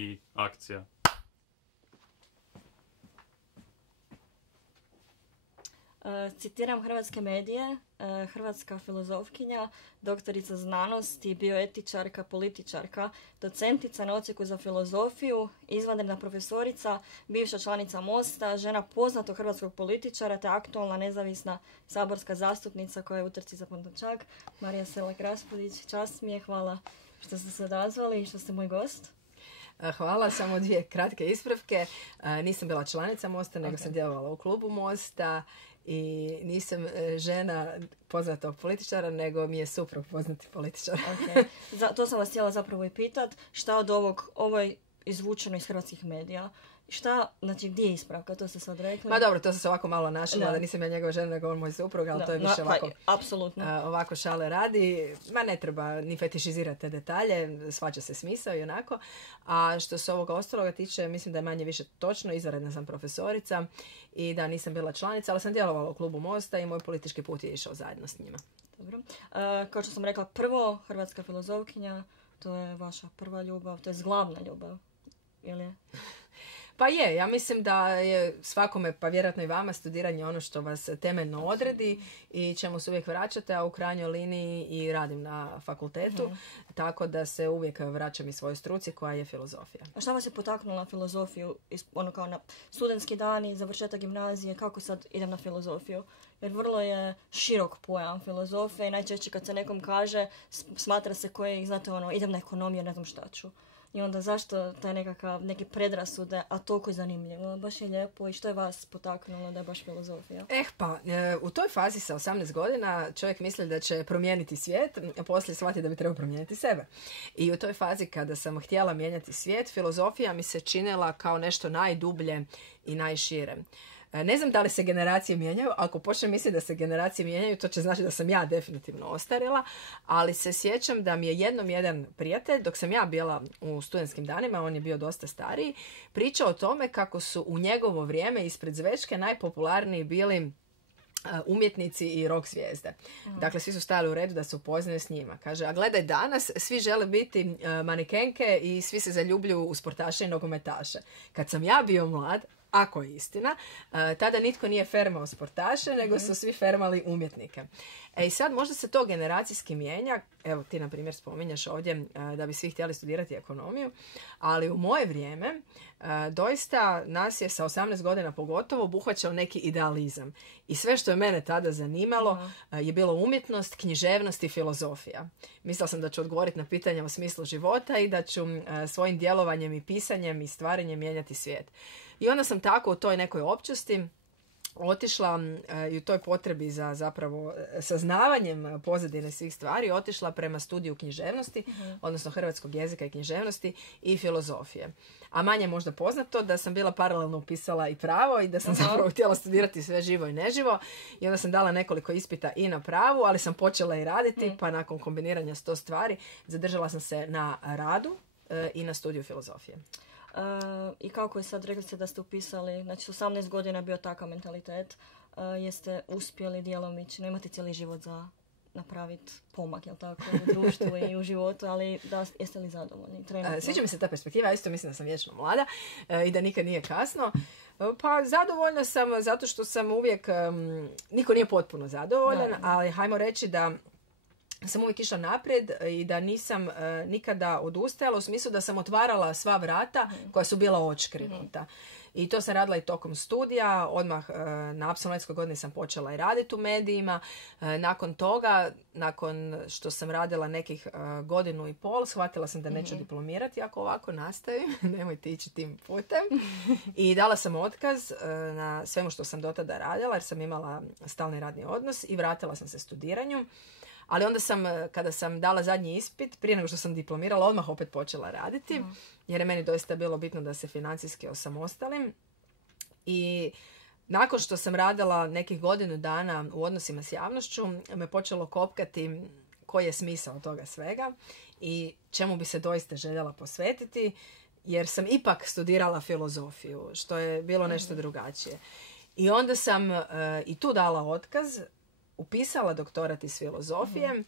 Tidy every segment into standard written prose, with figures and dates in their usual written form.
i akcija. Citiram hrvatske medije, hrvatska filozofkinja, doktorica znanosti, bioetičarka, političarka, docentica na odsjeku za filozofiju, izvanredna profesorica, bivša članica Mosta, žena poznatog hrvatskog političara te aktualna nezavisna saborska zastupnica koja je u trci za Pantovčak, Marija Selak-Raspudić. Čast mi je, hvala što ste se odazvali i što ste moj gost. Hvala, samo 2 kratke ispravke. Nisam bila članica Mosta, nego sam djelovala u klubu Mosta. I nisam žena poznatog političara, nego mi je suprug poznati političar. Okay. To sam vas htjela zapravo i pitat. Šta od ovo je izvučeno iz hrvatskih medija? Šta, znači gdje je ispravka? To ste sad rekli. Ma dobro, to sam se ovako malo našla, da nisam ja njegova žena, nego on moj suprug, ali to je više ovako, apsolutno. Ovako šale radi. Ma ne treba ni fetišizirati te detalje, svađa se smisao i onako. A što se ovoga ostaloga tiče, mislim da je manje više točno, izvanredna sam profesorica i da nisam bila članica, ali sam djelovala u klubu Mosta i moj politički put je išao zajedno s njima. Dobro. Kao što sam rekla, prvo hrvatska filozofkinja, to je vaša prva ljubav, to je glavna ljubav, ili je? Pa je, ja mislim da je svakome, pa vjerojatno i vama, studiranje ono što vas temeljno odredi i čemu se uvijek vraćate, a u krajnjoj liniji i radim na fakultetu, tako da se uvijek vraćam i svojoj struci koja je filozofija. A šta vas je potaknulo na filozofiju, ono kao na studentski dani, završetak gimnazije, kako sad idem na filozofiju? Jer vrlo je širok pojam filozofije i najčešće kad se nekom kaže, smatra se koji, znate ono, idem na ekonomiju, ne znam šta ću. I onda zašto taj neke predrasude, a toliko je zanimljivo, baš je lijepo i što je vas potaknulo da je baš filozofija? U toj fazi sa 18 godina čovjek misli da će promijeniti svijet, a poslije shvati da bi trebao promijeniti sebe. I u toj fazi kada sam htjela mijenjati svijet, filozofija mi se činila kao nešto najdublje i najšire. Ne znam da li se generacije mijenjaju, ako počnem misliti da se generacije mijenjaju, to će znači da sam ja definitivno ostarjela, ali se sjećam da mi je jednom jedan prijatelj, dok sam ja bila u studentskim danima, on je bio dosta stariji, pričao o tome kako su u njegovo vrijeme ispred zvečke najpopularniji bili umjetnici i rock zvijezde. Dakle, svi su stajali u redu da se upoznaju s njima. Kaže, a gledaj danas, svi žele biti manekenke i svi se zaljubljuju u sportaše i nogometaše. Kad sam ja bio mlad, ako je istina, tada nitko nije fermao sportaše, nego su svi fermali umjetnike. I sad možda se to generacijski mijenja. Evo, ti na primjer spominjaš ovdje da bi svi htjeli studirati ekonomiju, ali u moje vrijeme doista nas je sa 18 godina pogotovo obuhvaćao neki idealizam. I sve što je mene tada zanimalo je bilo umjetnost, književnost i filozofija. Mislila sam da ću odgovoriti na pitanje o smislu života i da ću svojim djelovanjem i pisanjem i stvaranjem mijenjati svijet. I onda sam tako u toj nekoj općosti otišla i u toj potrebi za zapravo saznavanjem pozadine svih stvari otišla prema studiju književnosti, odnosno hrvatskog jezika i književnosti i filozofije. A manje možda poznato da sam bila paralelno upisala i pravo i da sam zapravo htjela studirati sve živo i neživo i onda sam dala nekoliko ispita i na pravu, ali sam počela i raditi, pa nakon kombiniranja 100 stvari zadržala sam se na radu i na studiju filozofije. I kako je sad, rekli ste da ste upisali, znači 18 godina je bio takav mentalitet, jeste uspjeli djelomično, imate cijeli život za napraviti pomak, jel tako, u društvu i u životu, ali jeste li zadovoljni? Sviđa mi se ta perspektiva, ja isto mislim da sam vječno mlada i da nikad nije kasno. Pa zadovoljna sam zato što sam uvijek, niko nije potpuno zadovoljan, ali hajmo reći da sam uvijek išla naprijed i da nisam nikada odustajala u smislu da sam otvarala sva vrata koja su bila odškrinuta. I to sam radila i tokom studija, odmah na apsolventskoj godini sam počela i raditi u medijima. Nakon toga, nakon što sam radila nekih 1.5 godina, shvatila sam da neću diplomirati ako ovako nastavim, nemojte ići tim putem. I dala sam otkaz na svemu što sam do tada radila jer sam imala stalni radni odnos i vratila sam se studiranju. Ali onda sam, kada sam dala zadnji ispit, prije nego što sam diplomirala, odmah opet počela raditi, jer je meni doista bilo bitno da se financijski osamostalim. I nakon što sam radila nekih 1 godinu dana u odnosima s javnošću, me počelo kopkati koji je smisao toga svega i čemu bi se doista željela posvetiti, jer sam ipak studirala filozofiju, što je bilo nešto drugačije. I onda sam i tu dala otkaz, upisala doktorat iz filozofije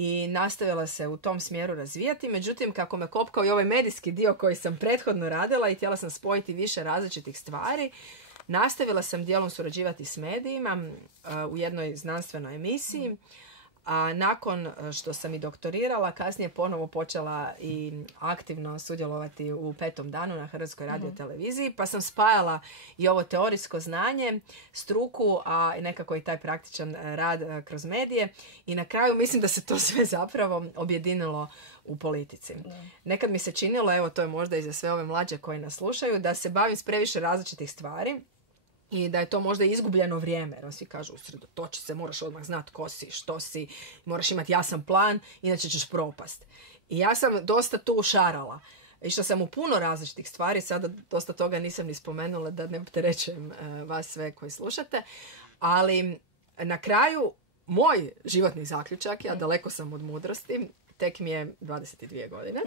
i nastavila se u tom smjeru razvijati. Međutim, kako me kopkao i ovaj medijski dio koji sam prethodno radila i htjela sam spojiti više različitih stvari, nastavila sam dijelom surađivati s medijima u jednoj znanstvenoj emisiji, a nakon što sam i doktorirala, kasnije ponovo počela i aktivno sudjelovati u Petom danu na Hrvatskoj radioteleviziji, pa sam spajala i ovo teorijsko znanje, struku, a nekako i taj praktičan rad kroz medije. I na kraju mislim da se to sve zapravo objedinilo u politici. Nekad mi se činilo, evo to je možda i za sve ove mlađe koji nas slušaju, da se bavim s previše različitih stvari, i da je to možda izgubljeno vrijeme. Jer svi kažu, usredotoči se, moraš odmah znati ko si, što si, moraš imati jasan plan, inače ćeš propast. I ja sam dosta tu šarala. Išla sam u puno različitih stvari, sada dosta toga nisam ni spomenula da ne opterećujem vas sve koji slušate, ali na kraju moj životni zaključak, ja daleko sam od mudrosti, tek mi je 22 godine,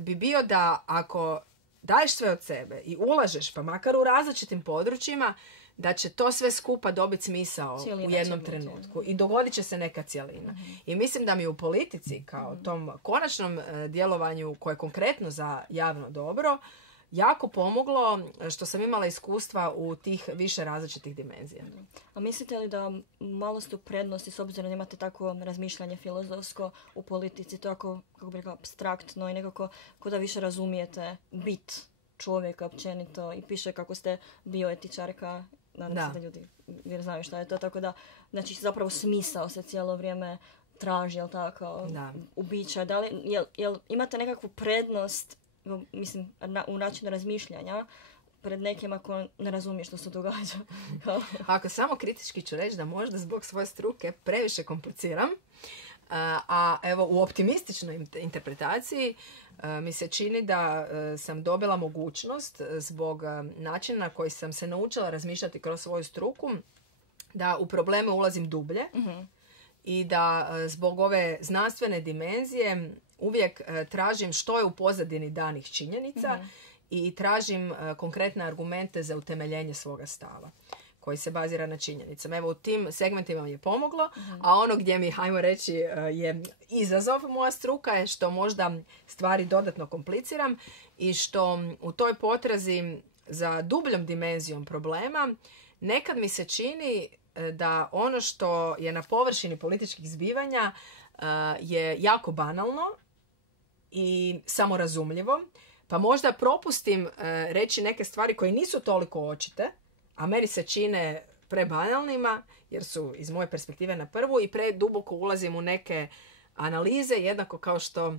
bi bio da ako daješ sve od sebe i ulažeš, pa makar u različitim područjima, da će to sve skupa dobiti smisao u jednom trenutku. I dogodit će se neka cjelina. I mislim da mi u politici, kao tom konačnom djelovanju koje je konkretno za javno dobro, jako pomoglo što sam imala iskustva u tih više različitih dimenzija. A mislite li da malo ste u prednosti, s obzirom da imate takvo razmišljanje filozofsko u politici, to ako, kako bi rekla, apstraktno i nekako ko da više razumijete bit čovjeka općenito i piše kako ste bioetičarka, nadam se da ljudi jer znaju šta je to, tako da znači zapravo smisao se cijelo vrijeme traži, jel tako, u bića. Da li, jel imate nekakvu prednost, mislim, u načinu razmišljanja pred nekim ako ne razumije što se događa? Ako samo kritički ću reći da možda zbog svoje struke previše kompliciram, a evo u optimističnoj interpretaciji mi se čini da sam dobila mogućnost zbog načina na koji sam se naučila razmišljati kroz svoju struku, da u probleme ulazim dublje i da zbog ove znanstvene dimenzije uvijek tražim što je u pozadini danih činjenica i tražim konkretne argumente za utemeljenje svoga stava koji se bazira na činjenicama. Evo u tim segmentima mi je pomoglo, a ono gdje mi, hajmo reći, je izazov moja struka je što možda stvari dodatno kompliciram i što u toj potrazi za dubljom dimenzijom problema nekad mi se čini da ono što je na površini političkih zbivanja je jako banalno i samorazumljivo, pa možda propustim reći neke stvari koje nisu toliko očite, a meni se čine prebanalnima, jer su iz moje perspektive na prvu i preduboko ulazim u neke analize, jednako kao što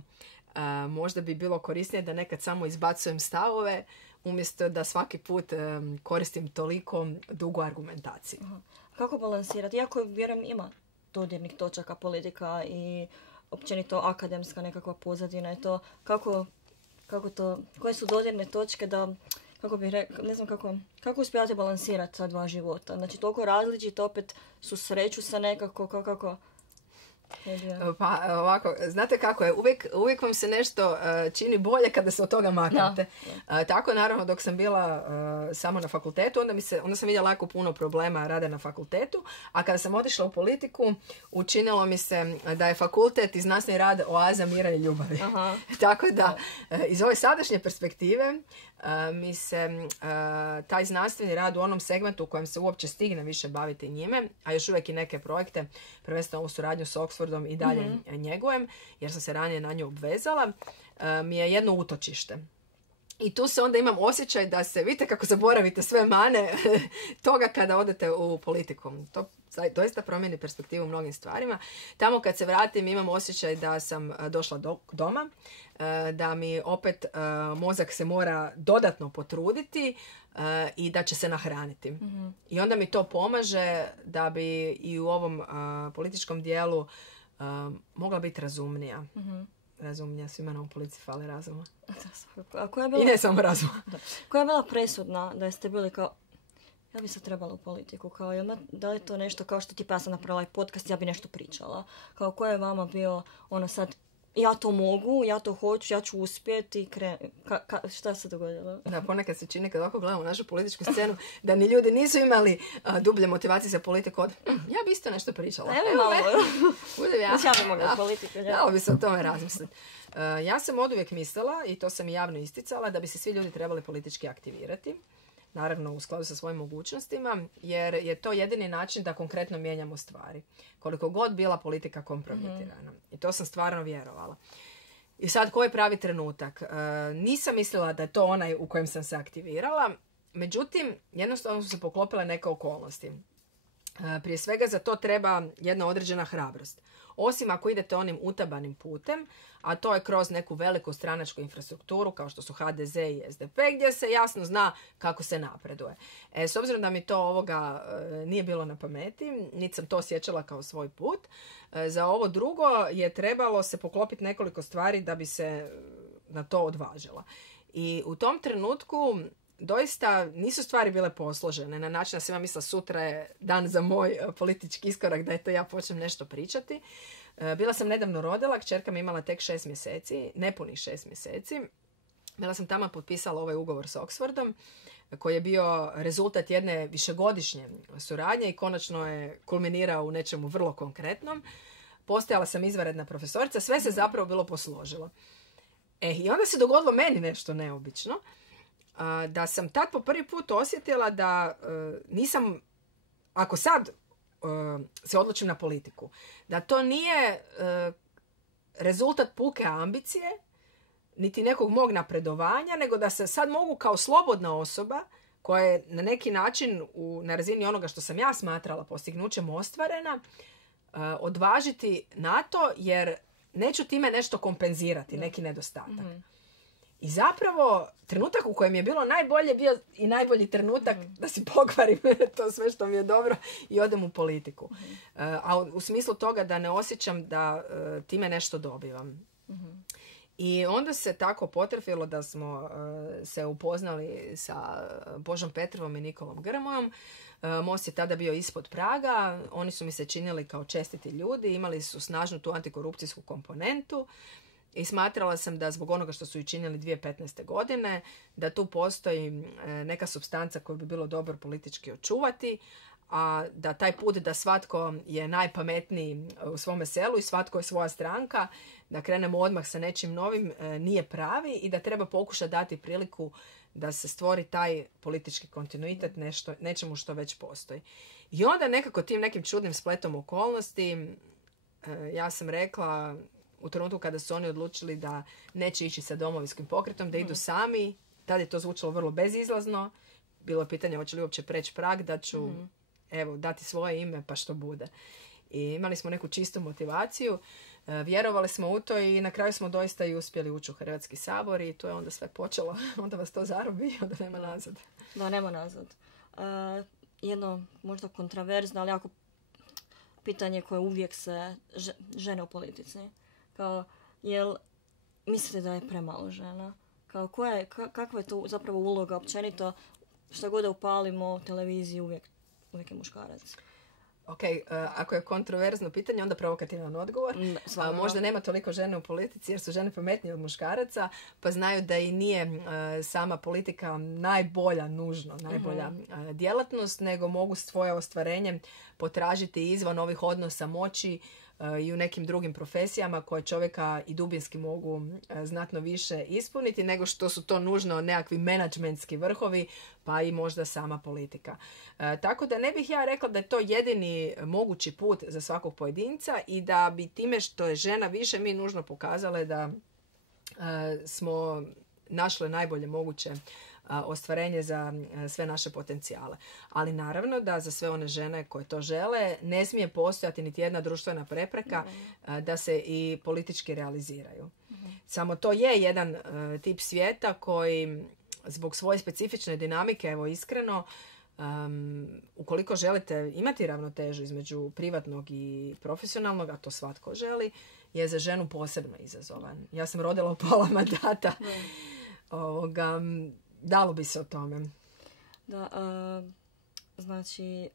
možda bi bilo korisnije da nekad samo izbacujem stavove, umjesto da svaki put koristim toliko dugu argumentaciju. Kako balansirati? Iako vjerujem ima dodirnih točaka politika i općenito akademska nekakva pozadina je to, kako to, koje su dodirne točke da, kako bih rekao, ne znam kako uspijate balansirati ta dva života. Znači toliko različito, opet susreću se nekako, kako. Pa ovako, znate kako je, uvijek vam se nešto čini bolje kada se od toga maknete. Tako naravno dok sam bila samo na fakultetu, onda sam vidjela jako puno problema rada na fakultetu, a kada sam otišla u politiku, učinilo mi se da je fakultet i znanstveni rad oaza mira i ljubavi. Tako da iz ove sadašnje perspektive mi se taj znanstveni rad u onom segmentu u kojem se uopće stigne više baviti njime, a još uvijek i neke projekte, prvenstveno u suradnju s Oxfordom i dalje njegujem, jer sam se ranije na nju obvezala, mi je jedno utočište. I tu se onda imam osjećaj da se, vidite kako zaboravite sve mane toga kada odete u politiku. To doista promijeni perspektivu u mnogim stvarima. Tamo kad se vratim imam osjećaj da sam došla doma, da mi opet mozak se mora dodatno potruditi i da će se nahraniti. I onda mi to pomaže da bi i u ovom političkom dijelu mogla biti razumnija. Razumnija, svima nam u policiji fali razuma. I ne samo razuma. Koja je bila presudna da ste bili kao, ja bi se trebala u politiku, kao, da li je to nešto kao što tipa ja sam napravila podcast, ja bi nešto pričala. Kao, ko je vama bio ono sad ja to mogu, ja to hoću, ja ću uspjeti. Šta se dogodilo? Da, ponekad se čini kad ovako gledamo našu političku scenu da ni ljudi nisu imali dublje motivacije za politiku od ja bi isto nešto pričala. Budem ja. Ja bi mogla politiku. Dalo bi se o tome razmisliti. Ja sam oduvijek mislila, i to sam i javno isticala, da bi se svi ljudi trebali politički aktivirati. Naravno u skladu sa svojim mogućnostima, jer je to jedini način da konkretno mijenjamo stvari. Koliko god bila politika kompromitirana. I to sam stvarno vjerovala. I sad, koji je pravi trenutak? Nisam mislila da je to onaj u kojem sam se aktivirala, međutim, jednostavno su se poklopile neke okolnosti. Prije svega za to treba jedna određena hrabrost. Osim ako idete onim utabanim putem, a to je kroz neku veliku stranačku infrastrukturu kao što su HDZ i SDP, gdje se jasno zna kako se napreduje. S obzirom da mi to ovoga nije bilo na pameti, niti sam to osjećala kao svoj put, za ovo drugo je trebalo se poklopiti nekoliko stvari da bi se na to odvažila. I u tom trenutku doista nisu stvari bile posložene na način da sam ja mislila sutra je dan za moj politički iskorak, da eto ja počnem nešto pričati. Bila sam nedavno rodila, kćerka mi imala tek 6 mjeseci, nepunih 6 mjeseci. Bila sam tamo potpisala ovaj ugovor s Oxfordom, koji je bio rezultat jedne višegodišnje suradnje i konačno je kulminirao u nečemu vrlo konkretnom. Postajala sam izvanredna profesorica, sve se zapravo bilo posložilo. I onda se dogodilo meni nešto neobično, da sam tad po prvi put osjetila da nisam, ako sad se odlučim na politiku, da to nije rezultat puke ambicije, niti nekog mog napredovanja, nego da se sad mogu kao slobodna osoba, koja je na neki način na razini onoga što sam ja smatrala postignućem ostvarena, odvažiti na to, jer neću time nešto kompenzirati, neki nedostatak. I zapravo, trenutak u kojem je bilo najbolje bio i najbolji trenutak da si pokvarim to sve što mi je dobro i odem u politiku. A u smislu toga da ne osjećam da time nešto dobivam. I onda se tako potrefilo da smo se upoznali sa Božom Petrovom i Nikolom Grmojom. Most je tada bio ispod praga, oni su mi se činili kao čestiti ljudi, imali su snažnu tu antikorupcijsku komponentu. I smatrala sam da zbog onoga što su i činili 2015. godine, da tu postoji neka supstanca koju bi bilo dobro politički očuvati, a da taj put da svatko je najpametniji u svome selu i svatko je svoja stranka, da krenemo odmah sa nečim novim, nije pravi i da treba pokušati dati priliku da se stvori taj politički kontinuitet nečemu što već postoji. I onda nekako tim nekim čudnim spletom okolnosti ja sam rekla, u trenutku kada su oni odlučili da neće ići sa Domovinskim pokretom, da idu sami, tad je to zvučalo vrlo bezizlazno. Bilo je pitanje hoće li uopće preći prag, da ću dati svoje ime pa što bude. I imali smo neku čistu motivaciju, vjerovali smo u to i na kraju smo doista i uspjeli ući u Hrvatski sabor i to je onda sve počelo. Onda vas to zarobi i onda nema nazad. Da, nema nazad. Jedno možda kontraverzno, ali jako pitanje koje uvijek se žene u politici. Kao, jel mislite da je premalo žena? Kao, kakva je to zapravo uloga općenito? Što god da upalimo televiziju, uvijek je muškarac. Ok, ako je kontroverzno pitanje, onda provokativan odgovor. Možda nema toliko žene u politici jer su žene pametnije od muškaraca, pa znaju da i nije sama politika najbolja djelatnost, nego mogu svoje ostvarenje potražiti izvan ovih odnosa moći i u nekim drugim profesijama koje čovjeka i dubinski mogu znatno više ispuniti nego što su to nužno nekakvi menadžmentski vrhovi, pa i možda sama politika. Tako da ne bih ja rekla da je to jedini mogući put za svakog pojedinca i da bi time što je žena više mi nužno pokazale da smo našle najbolje moguće ostvarenje za sve naše potencijale. Ali naravno da za sve one žene koje to žele ne smije postojati niti jedna društvena prepreka da se i politički realiziraju. Samo to je jedan tip svijeta koji zbog svoje specifične dinamike, evo iskreno, ukoliko želite imati ravnotežu između privatnog i profesionalnog, a to svatko želi, je za ženu posebno izazovan. Ja sam rodila u pola mandata. Dalo bi se o tome. Da, znači,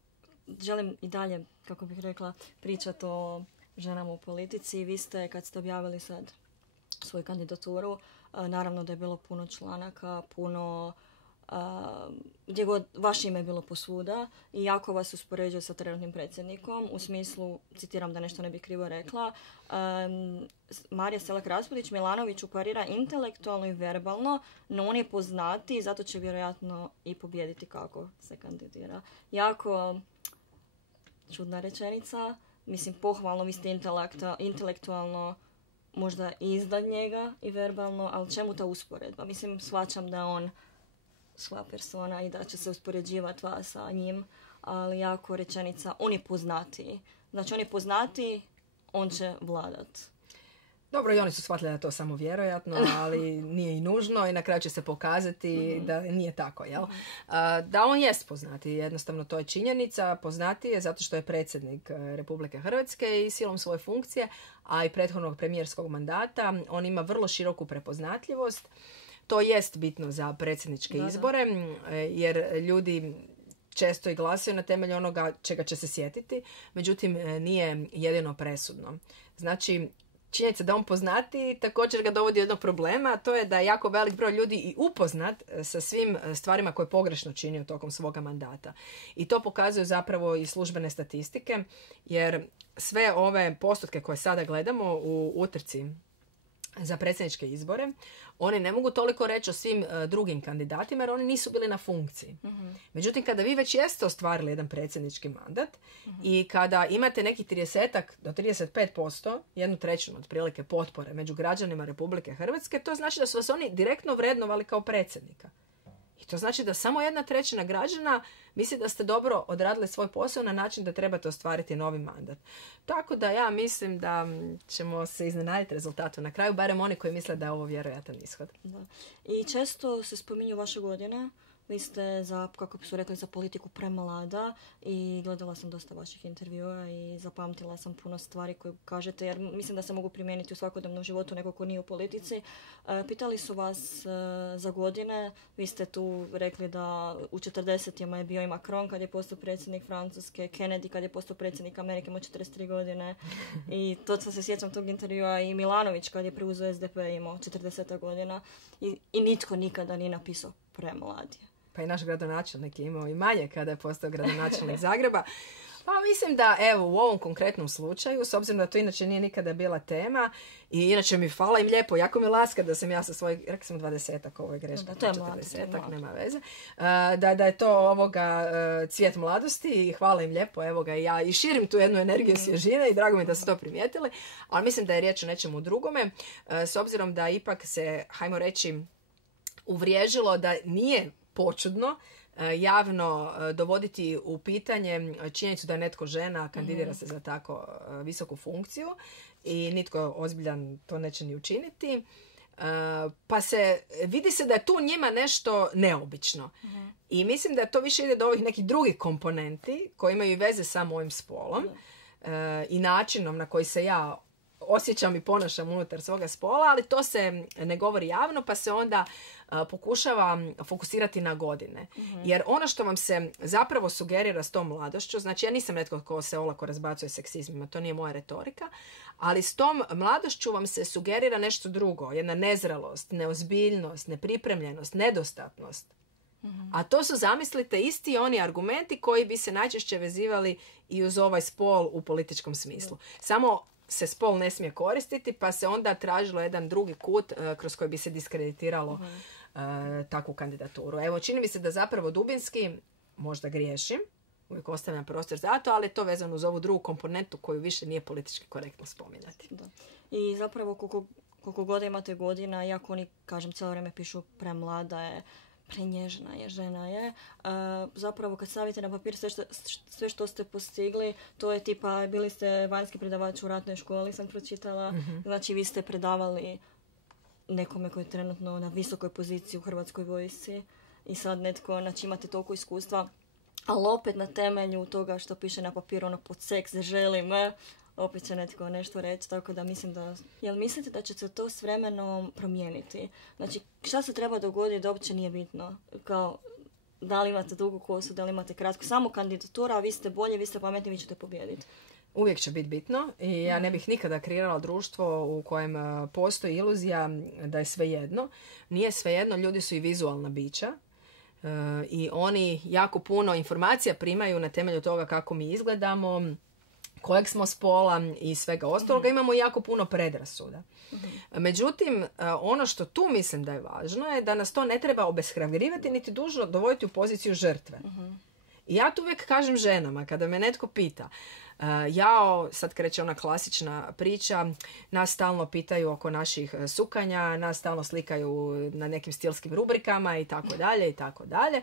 želim i dalje, kako bih rekla, pričati o ženama u politici. Vi ste, kad ste objavili sad svoju kandidaturu. Naravno da je bilo puno članaka, puno gdje god vaše ime je bilo posvuda i jako vas uspoređuje sa trenutnim predsjednikom, u smislu, citiram da nešto ne bi krivo rekla, Marija Selak-Raspudić Milanoviću parira intelektualno i verbalno, no on je poznati, zato će vjerojatno i pobijediti kako se kandidira. Jako čudna rečenica, mislim pohvalno, vi ste intelektualno možda i iznad njega i verbalno, ali čemu ta usporedba? Mislim, shvaćam da on sva persona i da će se uspoređivati vas sa njim, ali jako rečenica, on je poznatiji. Znači, on je poznatiji, on će vladat. Dobro, i oni su shvatili da je to samo vjerojatno, ali nije i nužno i na kraju će se pokazati da nije tako, jel? Da on jest poznati, jednostavno to je činjenica, poznati je zato što je predsjednik Republike Hrvatske i silom svoje funkcije, a i prethodnog premijerskog mandata, on ima vrlo široku prepoznatljivost. To jest bitno za predsjedničke izbore, jer ljudi često i glasaju na temelju onoga čega će se sjetiti, međutim nije jedino presudno. Znači, činjenica da on poznati također ga dovodi do jednog problema, a to je da je jako velik broj ljudi i upoznat sa svim stvarima koje je pogrešno činio tokom svoga mandata. I to pokazuju zapravo i službene statistike, jer sve ove postotke koje sada gledamo u utrci za predsjedničke izbore, oni ne mogu toliko reći o svim drugim kandidatima jer oni nisu bili na funkciji. Međutim, kada vi već jeste ostvarili jedan predsjednički mandat i kada imate neki 30 do 35%, 1/3 otprilike potpore među građanima Republike Hrvatske, to znači da su vas oni direktno vrednovali kao predsjednika. I to znači da samo 1/3 građana misli da ste dobro odradili svoj posao na način da trebate ostvariti novi mandat. Tako da ja mislim da ćemo se iznenaditi rezultatu na kraju, barem oni koji misle da je ovo vjerojatan ishod. Da. I često se spominju vaše godine. Vi ste kako su rekli, za politiku premlada i gledala sam dosta vaših intervjua i zapamtila sam puno stvari koje kažete, jer mislim da se mogu primijeniti u svakodnevnom životu nego ko nije u politici. Pitali su vas za godine, vi ste tu rekli da u 40-ima je bio i Macron kad je postao predsjednik Francuske, Kennedy kad je postao predsjednik Amerike, imao 43 godine i točno se sjećam tog intervjua, i Milanović kad je preuzeo SDP imao 40 godina i nitko nikada nije napisao premladi. Pa i naš gradonačelnik je imao i manje kada je postao gradonačelnik Zagreba. Pa mislim da, evo, u ovom konkretnom slučaju, s obzirom da to inače nije nikada bila tema, i inače mi hvala im lijepo, jako mi laska da sam ja sa svojeg, rekla sam 20-ak, ovo je greška, to je 40-ak, nema veze, da je to cvijet mladosti i hvala im lijepo, evo ga, ja i širim tu jednu energiju svježine i drago mi je da su to primijetili, ali mislim da je riječ o nečemu drugome, s obzirom da ipak se, hajmo reći, uvriježilo da nije počudno javno dovoditi u pitanje činjenicu da je netko žena, kandidira se za tako visoku funkciju i nitko ozbiljan to neće ni učiniti. Pa vidi se da je tu njima nešto neobično. I mislim da to više ide do ovih nekih drugih komponenti koji imaju veze sa mojim spolom i načinom na koji se ja osjećam i ponašam unutar svoga spola, ali to se ne govori javno, pa se onda pokušava fokusirati na godine. Jer ono što vam se zapravo sugerira s tom mladošću, znači ja nisam netko ko se olako razbacuje seksizmima, to nije moja retorika, ali s tom mladošću vam se sugerira nešto drugo, jedna nezrelost, neozbiljnost, nepripremljenost, nedostatnost. A to su, zamislite, isti oni argumenti koji bi se najčešće vezivali i uz ovaj spol u političkom smislu. Samo se spol ne smije koristiti, pa se onda tražilo jedan drugi kut kroz koji bi se diskreditiralo takvu kandidaturu. Evo, čini mi se da zapravo dubinski, možda griješim, uvijek ostavljam prostor za to, ali je to vezano uz ovu drugu komponentu koju više nije politički korektno spominjati. Da. I zapravo koliko god imate godina, iako oni, kažem, cijelo vrijeme pišu premlada je, prenježna je, žena je. Zapravo kad stavite na papir sve što ste postigli, to je tipa, bili ste vanjski predavač u ratnoj školi, sam pročitala. Znači vi ste predavali nekome koji je trenutno na visokoj poziciji u Hrvatskoj vojsci i sad netko, znači imate toliko iskustva, ali opet na temelju toga što piše na papiru, ono pod seks želim, opet će netko nešto reći, tako da mislim da... Jel mislite da će se to s vremenom promijeniti? Znači, šta se treba dogoditi da uopće nije bitno? Kao, da li imate dugu kosu, da li imate kratku? Samo kandidatura, a vi ste bolji, vi ste pametni, vi ćete pobijediti. uvijek će biti bitno i ja ne bih nikada kreirala društvo u kojem postoji iluzija da je svejedno. Nije svejedno, ljudi su i vizualna bića i oni jako puno informacija primaju na temelju toga kako mi izgledamo, kojeg smo spola i svega ostaloga. Imamo jako puno predrasuda. Međutim, ono što tu mislim da je važno je da nas to ne treba obeshrabrivati niti dužno dovoditi u poziciju žrtve. I ja tu uvijek kažem ženama, kada me netko pita, sad kreće ona klasična priča, nas stalno pitaju oko naših sukanja, nas stalno slikaju na nekim stilskim rubrikama i tako dalje i tako dalje.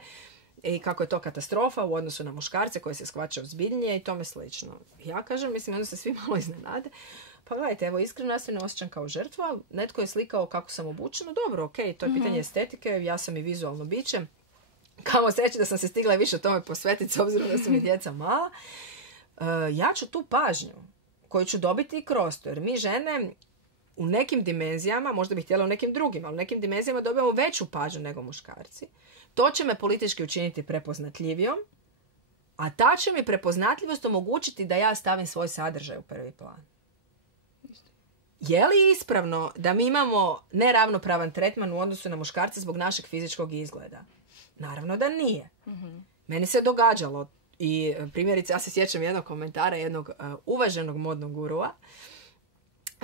I kako je to katastrofa u odnosu na muškarce koji se shvaćaju ozbiljnije i tome slično. Ja kažem, mislim, onda se svi malo iznenade. Pa gledajte, evo, iskreno ja se ne osjećam kao žrtva. Netko je slikao kako sam obučena. Dobro, okej, to je pitanje estetike. Ja sam i vizualno biće. Kamo sreće da sam se stigla više tome posvetiti s obzirom da su mi djeca mala. Ja ću tu pažnju koju ću dobiti i kroz to. Jer mi žene u nekim dimenzijama, možda bih htjela u nekim drugim, ali u nekim dimenzijama dobijamo veću pažnju nego muškarci. To će me politički učiniti prepoznatljivijom, a ta će mi prepoznatljivost omogućiti da ja stavim svoj sadržaj u prvi plan. Je li ispravno da mi imamo neravnopravan tretman u odnosu na muškarce zbog našeg fizičkog izgleda? Naravno da nije. Meni se događalo i primjerice, ja se sjećam jednog komentara jednog uvaženog modnog gurua.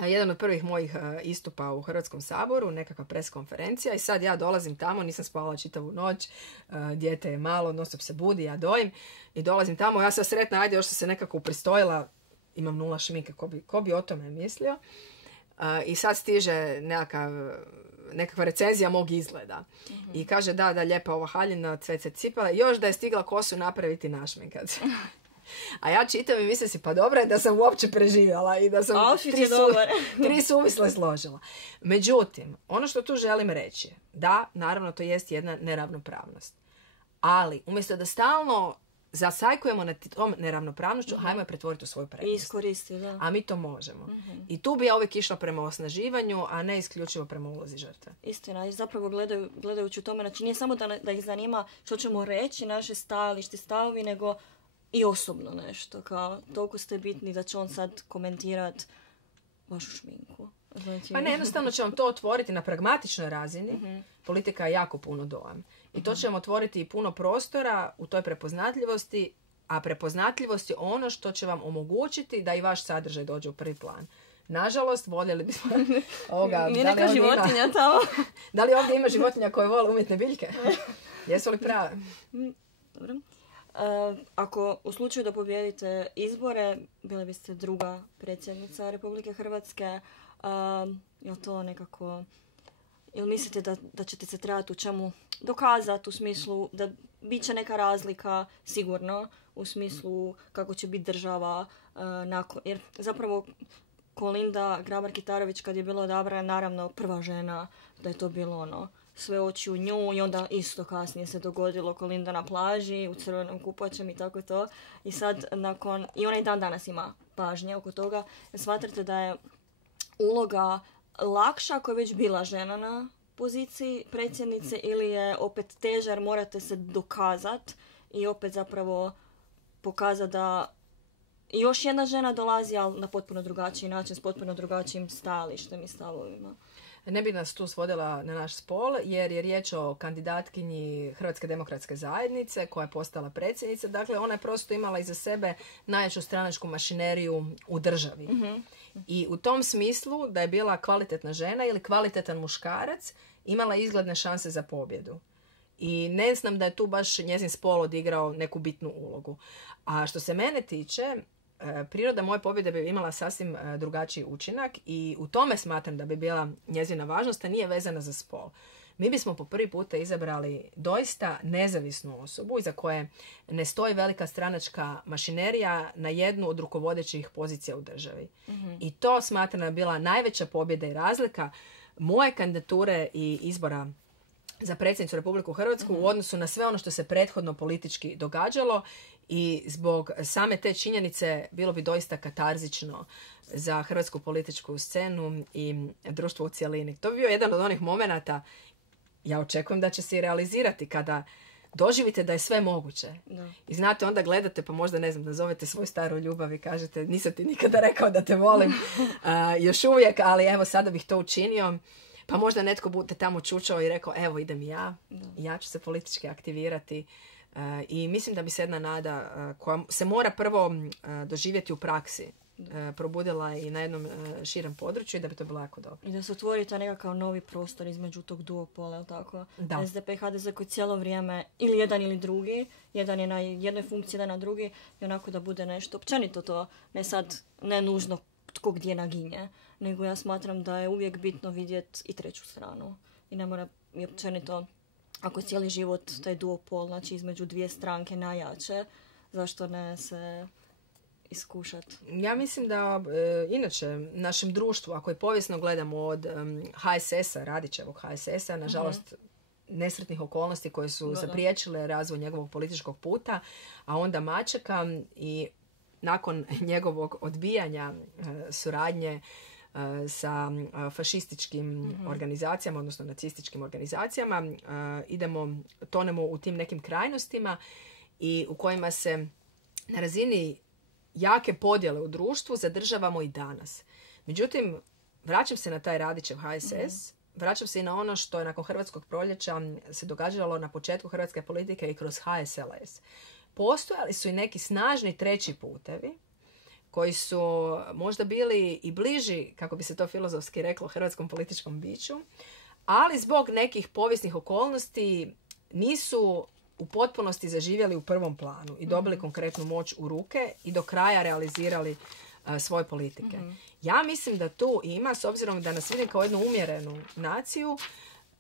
Jedan od prvih mojih istupa u Hrvatskom saboru, nekakva preskonferencija i sad ja dolazim tamo, nisam spavala čitavu noć, dijete je malo, non-stop se budi, ja dojim i dolazim tamo, ja sam sretna, ajde još sam se nekako upristojila, imam 0 šminke, ko bi o tome mislio. I sad stiže nekakva recenzija mog izgleda. I kaže da, lijepa ova haljina, cvece cipala, još da je stigla kosu napraviti našminkat. A ja čitam i mislim si, pa dobro je da sam uopće preživjela i da sam tri suvisle složila. Međutim, ono što tu želim reći, da, naravno, to jest jedna neravnopravnost. Ali, umjesto da stalno zasajkujemo na tom neravnopravnošću, hajmo je pretvoriti u svoju prednost. Iskoristi, da. A mi to možemo. I tu bi ja uvijek išla prema osnaživanju, a ne isključivo prema ulozi žrtve. Istina, i zapravo gledajući u tome, znači nije samo da ih zanima što ćemo reći, naše stajalište, stavovi, nego i osobno nešto, kao toliko ste bitni da će on sad komentirat vašu šminku. Znači... Pa ne, jednostavno će vam to otvoriti na pragmatičnoj razini. Politika je jako puno dojam. I to će vam otvoriti i puno prostora u toj prepoznatljivosti, a prepoznatljivost je ono što će vam omogućiti da i vaš sadržaj dođe u prvi plan. Nažalost, voljeli bismo ovoga... Nije neka životinja tamo. Da li ovdje ima životinja koje vole umjetne biljke? Jesu li prave? Dobro. Ako u slučaju da pobijedite izbore, bili biste druga predsjednica Republike Hrvatske, je li to nekako... Ili mislite da ćete se trebati u čemu dokazati, u smislu da bit će neka razlika, sigurno, u smislu kako će biti država nakon... Jer zapravo Kolinda Grabar-Kitarović kad je bila odabrana, naravno prva žena, da je to bilo ono... sve oči u nju i onda isto kasnije se dogodilo Kolinda na plaži u crvenom kupačem i tako to. I sad nakon... I ona i dan danas ima pažnje oko toga. Smatrate da je uloga lakša ako je već bila žena na poziciji predsjednice ili je opet teža jer morate se dokazati i opet zapravo pokazati da i još jedna žena dolazi, ali na potpuno drugačiji način, s potpuno drugačijim stajalištem i stavovima. Ne bi nas tu svodila na naš spol, jer je riječ o kandidatkinji Hrvatske demokratske zajednice koja je postala predsjednica. Dakle, ona je prosto imala iza sebe najjaču stranačku mašineriju u državi. I u tom smislu da je bila kvalitetna žena ili kvalitetan muškarac, imala izgledne šanse za pobjedu. I ne znam da je tu baš njezin spol odigrao neku bitnu ulogu. A što se mene tiče, priroda moje pobjede bi imala sasvim drugačiji učinak i u tome smatram da bi bila njezina važnost, a nije vezana za spol. Mi bismo po prvi puta izabrali doista nezavisnu osobu iza koje ne stoji velika stranačka mašinerija na jednu od rukovodećih pozicija u državi. I to smatram da je bila najveća pobjeda i razlika moje kandidature i izbora za predsjednicu Republiku Hrvatsku u odnosu na sve ono što se prethodno politički događalo i zbog same te činjenice bilo bi doista katarzično za hrvatsku političku scenu i društvo u cjelini. To bi bio jedan od onih momenata, ja očekujem da će se i realizirati kada doživite da je sve moguće. Da. I znate, onda gledate, pa možda, ne znam, nazovete svoju staru ljubav i kažete, nisam ti nikada rekao da te volim još uvijek, ali evo, sada bih to učinio. Pa možda netko bude tamo čučao i rekao, evo, idem i ja. I ja ću se politički aktivirati. I mislim da bi se jedna nada koja se mora prvo doživjeti u praksi probudila i na jednom širem području i da bi to bilo jako dobro. I da se otvori taj nekakav novi prostor između tog duopola, jel tako? Da. SDP i HDZ koji cijelo vrijeme ili jedan ili drugi, jedan je na jednoj funkciji, jedan na drugi, i onako da bude nešto, općenito to, ne nužno tko gdje naginje, nego ja smatram da je uvijek bitno vidjeti i treću stranu. I ne mora, i općenito, ako je cijeli život taj duopol, znači između dvije stranke najjače, zašto ne se iskušati? Ja mislim da inače našem društvu, ako je povijesno gledamo od HSS-a, Radićevog HSS-a, nažalost nesretnih okolnosti koje su zapriječile razvoj njegovog političkog puta, a onda Mačeka i nakon njegovog odbijanja suradnje sa fašističkim organizacijama, odnosno nacističkim organizacijama, tonemo u tim nekim krajnostima i u kojima se na razini jake podjele u društvu zadržavamo i danas. Međutim, vraćam se na taj Radićev HSS, vraćam se i na ono što je nakon Hrvatskog proljeća se događalo na početku hrvatske politike i kroz HSLS. Postojali su i neki snažni treći putevi koji su možda bili i bliži, kako bi se to filozofski reklo, hrvatskom političkom biću, ali zbog nekih povijesnih okolnosti nisu u potpunosti zaživjeli u prvom planu i dobili konkretnu moć u ruke i do kraja realizirali svoje politike. Ja mislim da tu ima, s obzirom da nas vidim kao jednu umjerenu naciju,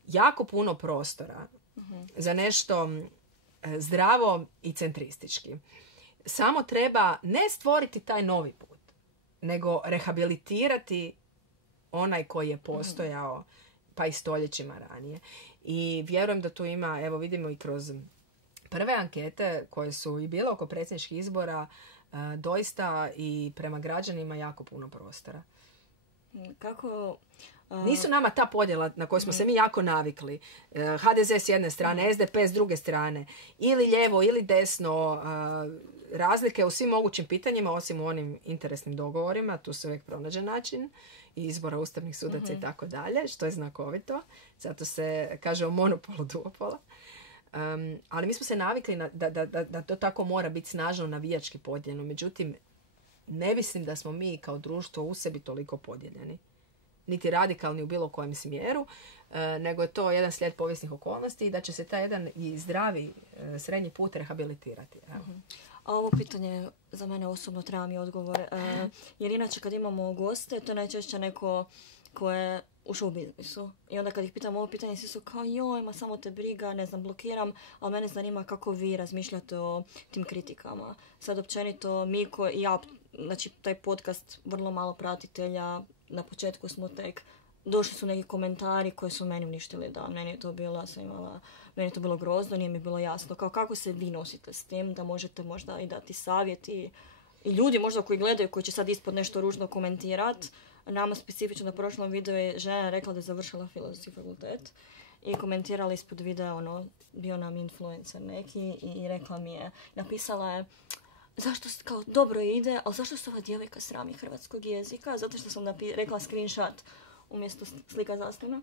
jako puno prostora za nešto zdravo i centristički. Samo treba ne stvoriti taj novi put, nego rehabilitirati onaj koji je postojao pa i stoljećima ranije. I vjerujem da tu ima, evo vidimo i kroz prve ankete koje su i bile oko predsjedničkih izbora, doista i prema građanima jako puno prostora. Kako... Nisu nama ta podjela na koju smo se mi jako navikli. HDZ s jedne strane, SDP s druge strane. Ili lijevo ili desno. Razlike u svim mogućim pitanjima, osim u onim interesnim dogovorima. Tu se uvijek pronađe način. I izbora ustavnih sudaca i tako dalje. Što je znakovito. Zato se kaže o monopolu duopola. Ali mi smo se navikli da to tako mora biti snažno navijački podijeljeno. Međutim, ne mislim da smo mi kao društvo u sebi toliko podijeljeni. Niti radikalni u bilo kojem smjeru, nego je to jedan slijed povijesnih okolnosti i da će se taj jedan i zdravi srednji put rehabilitirati. A ovo pitanje za mene osobno treba mi odgovor. Jer inače kad imamo goste, to je najčešće neko ko je u show biznisu. I onda kad ih pitam ovo pitanje, svi su kao joj, ma samo te briga, ne znam, blokiram, ali mene zanima kako vi razmišljate o tim kritikama. Sad općenito znači taj podcast vrlo malo pratitelja, na početku smo došli su neki komentari koji su meni uništili dan. Meni je to bilo grozno, nije mi bilo jasno. Kako se vi nosite s tim, da možete možda i dati savjet i ljudi možda koji gledaju, koji će sad ispod nešto ružno komentirati. Nama specifično na prošlom videu je žena rekla da je završila filozofski fakultet i komentirala ispod videa, bio nam influencer neki i rekla mi je, napisala je, zašto kao dobro ide, ali zašto se ova djevojka srami hrvatskog jezika? Zato što sam rekla screenshot umjesto slika zaslona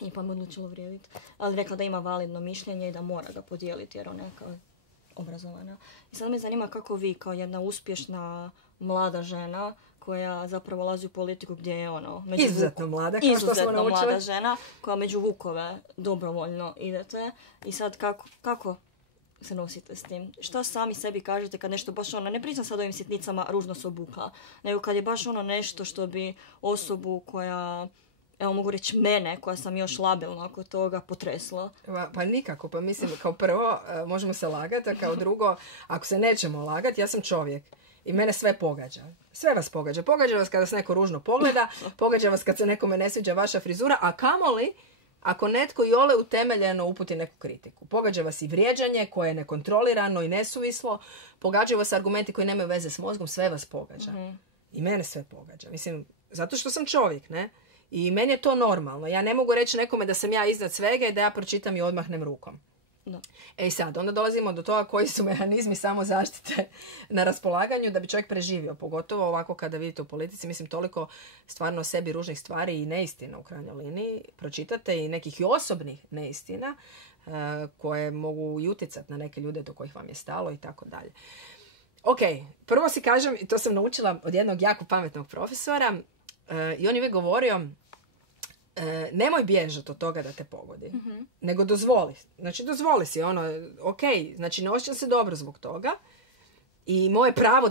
i pa me odlučilo vrijediti. Ali rekla da ima validno mišljenje i da mora ga podijeliti jer ona je kao obrazovana. I sad me zanima kako vi kao jedna uspješna mlada žena koja zapravo ulazi u politiku gdje je izuzetno mlada, kao što smo naučili. Mlada žena koja među vukove dobrovoljno idete i sad kako se nosite s tim? Što sami sebi kažete kad nešto baš ne pričam sad o ovim sitnicama ružno se obukla, nego kad je baš nešto što bi osobu koja, evo mogu reći mene, koja sam još labilna oko toga, potresla? Pa nikako, pa mislim kao prvo možemo se lagati, a kao drugo, ako se nećemo lagati, ja sam čovjek. I mene sve pogađa. Sve vas pogađa. Pogađa vas kada se neko ružno pogleda, pogađa vas kad se nekome ne sviđa vaša frizura, a kamoli ako netko i ole utemeljeno uputi neku kritiku. Pogađa vas i vrijeđanje koje je nekontrolirano i nesuvislo, pogađaju vas argumenti koji nemaju veze s mozgom, sve vas pogađa. I mene sve pogađa. Mislim, zato što sam čovjek, ne? I meni je to normalno. Ja ne mogu reći nekome da sam ja iznad svega i da ja pročitam i odmahnem rukom. Da. E sad, onda dolazimo do toga koji su mehanizmi samozaštite na raspolaganju da bi čovjek preživio. Pogotovo ovako kada vidite u politici, mislim, toliko stvarno o sebi ružnih stvari i neistina u krajnjoj liniji pročitate i nekih i osobnih neistina koje mogu i utjecati na neke ljude do kojih vam je stalo i tako dalje. Ok, prvo si kažem, i to sam naučila od jednog jako pametnog profesora, i on je uvijek govorio, nemoj bježati od toga da te pogodi, nego dozvoli. Znači, dozvoli si ok, znači ne osjećam se dobro zbog toga i moje pravo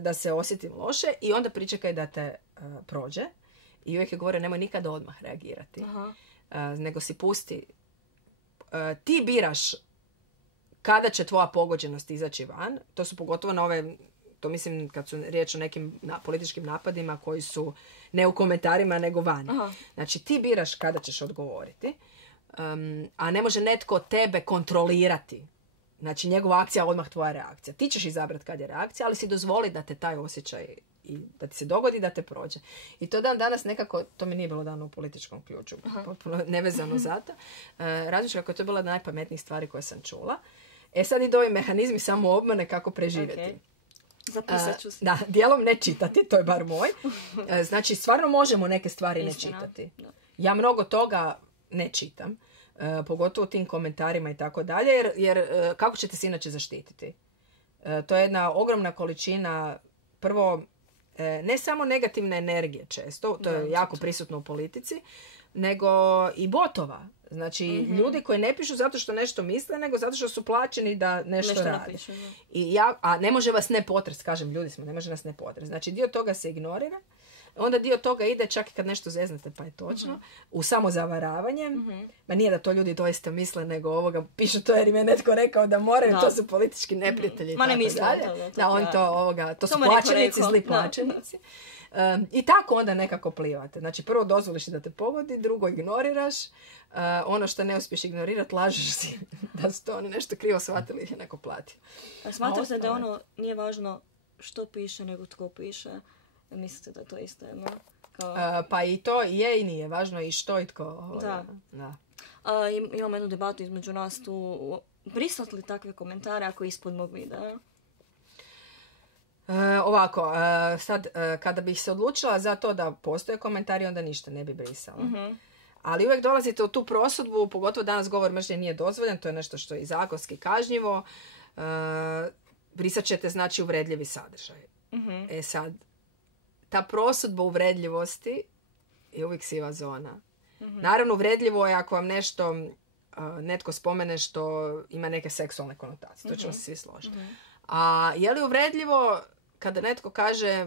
da se osjetim loše i onda pričekaj da te prođe. I uvijek je govorio, nemoj nikada odmah reagirati, nego si pusti. Ti biraš kada će tvoja pogođenost izaći van. To su pogotovo na ove, to mislim kad su riječ o nekim političkim napadima koji su ne u komentarima nego van. Aha. Znači ti biraš kada ćeš odgovoriti, a ne može netko tebe kontrolirati. Znači njegova akcija je odmah tvoja reakcija. Ti ćeš izabrati kad je reakcija, ali si dozvoli da te taj osjećaj i da ti se dogodi da te prođe. I to danas nekako, to mi nije bilo dano u političkom ključu, potpuno nevezano za to. Razmišljam kako je to bila od najpametnijih stvari koje sam čula. Sad idu ovi mehanizmi samo obmane kako preživjeti. Okay. Zapisat ću se. Da, dijelom ne čitati, to je bar moj. Znači, stvarno možemo neke stvari Istina. ne čitati. Ja mnogo toga ne čitam, pogotovo u tim komentarima i tako dalje, jer kako ćete se inače zaštititi? To je jedna ogromna količina, prvo, ne samo negativne energije često, to je jako prisutno u politici, nego i botova. Znači, ljudi koji ne pišu zato što nešto misle, nego zato što su plaćeni da nešto rade. Napišu, a ne može vas ne potres, kažem, ljudi smo, ne može nas ne potres. Znači, dio toga se ignorira, onda dio toga ide čak i kad nešto zeznate, pa je točno, u samozavaravanje. Ma nije da to ljudi doista misle, nego pišu to jer im je netko rekao da moraju, to su politički neprijatelji. Ma ne misle to su plaćenici, zli plaćenici. I tako onda nekako plivate. Znači, prvo dozvoliš da te pogodi, drugo ignoriraš. Ono što ne uspiješ ignorirati, lažeš si da su to oni nešto krivo shvatili i je neko platio. Smatrate da nije važno što piše, nego tko piše? Mislite da je to isto jedno? Pa i to je i nije. Važno i što i tko. Da. Imamo jednu debatu između nas tu. Brisati li takve komentare ako ispod mog videa? Ovako, sad kada bih se odlučila za to da postoje komentari, onda ništa ne bi brisala. Ali uvijek dolazite u tu prosudbu, pogotovo danas govor mržnje nije dozvoljen, to je nešto što je i zakonski kažnjivo. Brisat ćete znači uvredljivi sadržaj. Sad, ta prosudba uvredljivosti je uvijek siva zona. Naravno, uvredljivo je ako vam nešto netko spomene što ima neke seksualne konotacije. To ćemo se svi složiti. A je li uvredljivo kada netko kaže,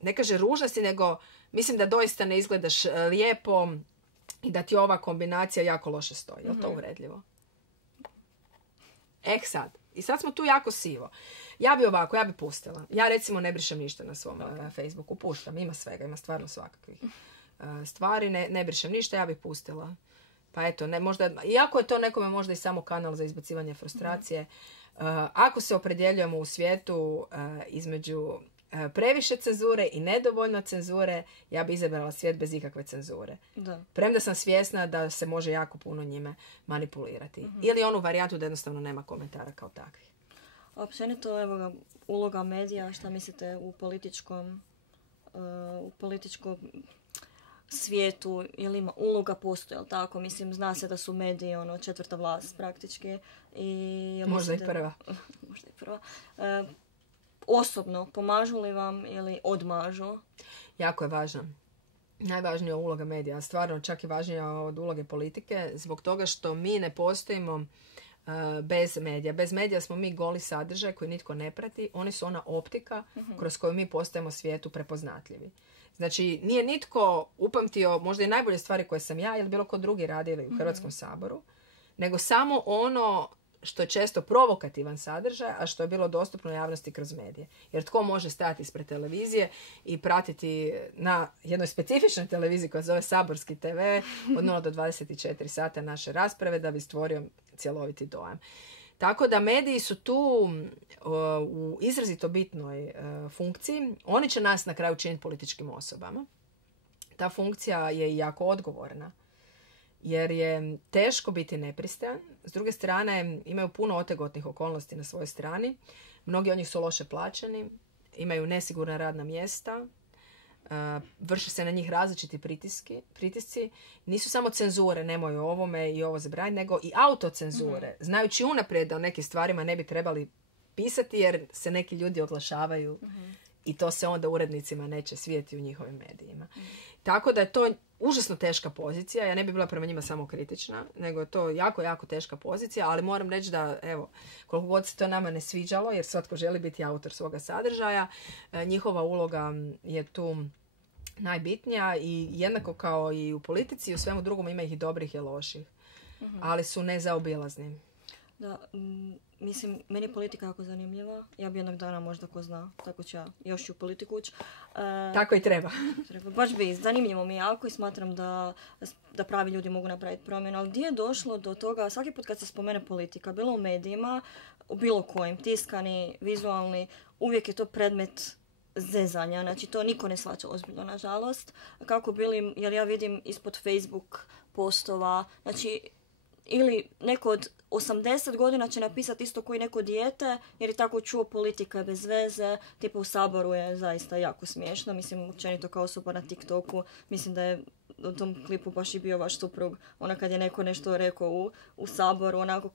ne kaže ružnosti, nego mislim da doista ne izgledaš lijepo i da ti ova kombinacija jako loše stoji. Je li to uvredljivo? Sad. I sad smo tu jako sivo. Ja bi pustila. Ja recimo ne brišem ništa na svom Facebooku. Puštam. Ima svega. Ima stvarno svakakvih stvari. Ne brišem ništa. Ja bi pustila. Pa eto, možda, iako je to nekome možda i samo kanal za izbacivanje frustracije, ako se opredjeljujemo u svijetu između previše cenzure i nedovoljno cenzure, ja bi izabrala svijet bez ikakve cenzure. Da. Premda sam svjesna da se može jako puno njime manipulirati. Ili onu varijantu da jednostavno nema komentara kao takvih. Općenito, uloga medija, šta mislite u političkom svijetu, ili ima uloga postoji, jel tako? Mislim, zna se da su mediji četvrta vlast praktički. Možda i prva. Možda i prva. Osobno, pomažu li vam ili odmažu? Jako je važna. Najvažnija uloga medija, stvarno čak i važnija od uloge politike, zbog toga što mi ne postojimo bez medija. Bez medija smo mi goli sadržaj koji nitko ne prati. Oni su ona optika kroz koju mi postajemo svijetu prepoznatljivi. Znači, nije nitko upamtio možda i najbolje stvari koje sam ja ili bilo ko drugi radili u Hrvatskom saboru, nego samo ono što je često provokativan sadržaj, a što je bilo dostupno javnosti kroz medije. Jer tko može stajati ispred televizije i pratiti na jednoj specifičnoj televiziji koja zove Saborski TV od 0 do 24 sata naše rasprave da bi stvorio cjeloviti dojam. Tako da mediji su tu u izrazito bitnoj funkciji. Oni će nas na kraju činiti političkim osobama. Ta funkcija je jako odgovorna. Jer je teško biti nepristojan, S druge strane, imaju puno otegotnih okolnosti na svojoj strani. Mnogi od njih su loše plaćeni, imaju nesigurna radna mjesta, vrše se na njih različiti pritisci. Nisu samo cenzure, nemoj o ovome i ovo zabraniti, nego i autocenzure. Znajući unaprijed da o nekim stvarima ne bi trebali pisati jer se neki ljudi oglašavaju i to se onda urednicima neće svijeti u njihovim medijima. Tako da je to užasno teška pozicija. Ja ne bi bila prema njima samo kritična, nego je to jako, jako teška pozicija, ali moram reći da, evo, koliko god se to nama ne sviđalo, jer svatko želi biti autor svoga sadržaja, njihova uloga je tu najbitnija i jednako kao i u politici i u svemu drugom ima ih i dobrih i loših. Ali su nezaobilazni. Da, mislim, meni je politika jako zanimljiva. Ja bi jednog dana možda, ko zna, tako ću ja još u politiku ući. Tako i treba. Baš bi, zanimljivo mi je jako i smatram da pravi ljudi mogu napraviti promjenu. Ali gdje je došlo do toga, svaki put kad se spomene politika, bilo u medijima, u bilo kojim, tiskani, vizualni, uvijek je to predmet zezanja. Znači, to niko ne shvaća ozbiljno, nažalost. Kako bili, jer ja vidim ispod Facebook postova, znači, ili neko od 80 godina će napisati isto koji neko dijete, jer je tako čuo politika je bez veze, tipa u Saboru je zaista jako smiješno, mislim, učenito kao osoba na TikToku, mislim da je u tom klipu baš i bio vaš suprug, ona kad je neko nešto rekao u Saboru, onako,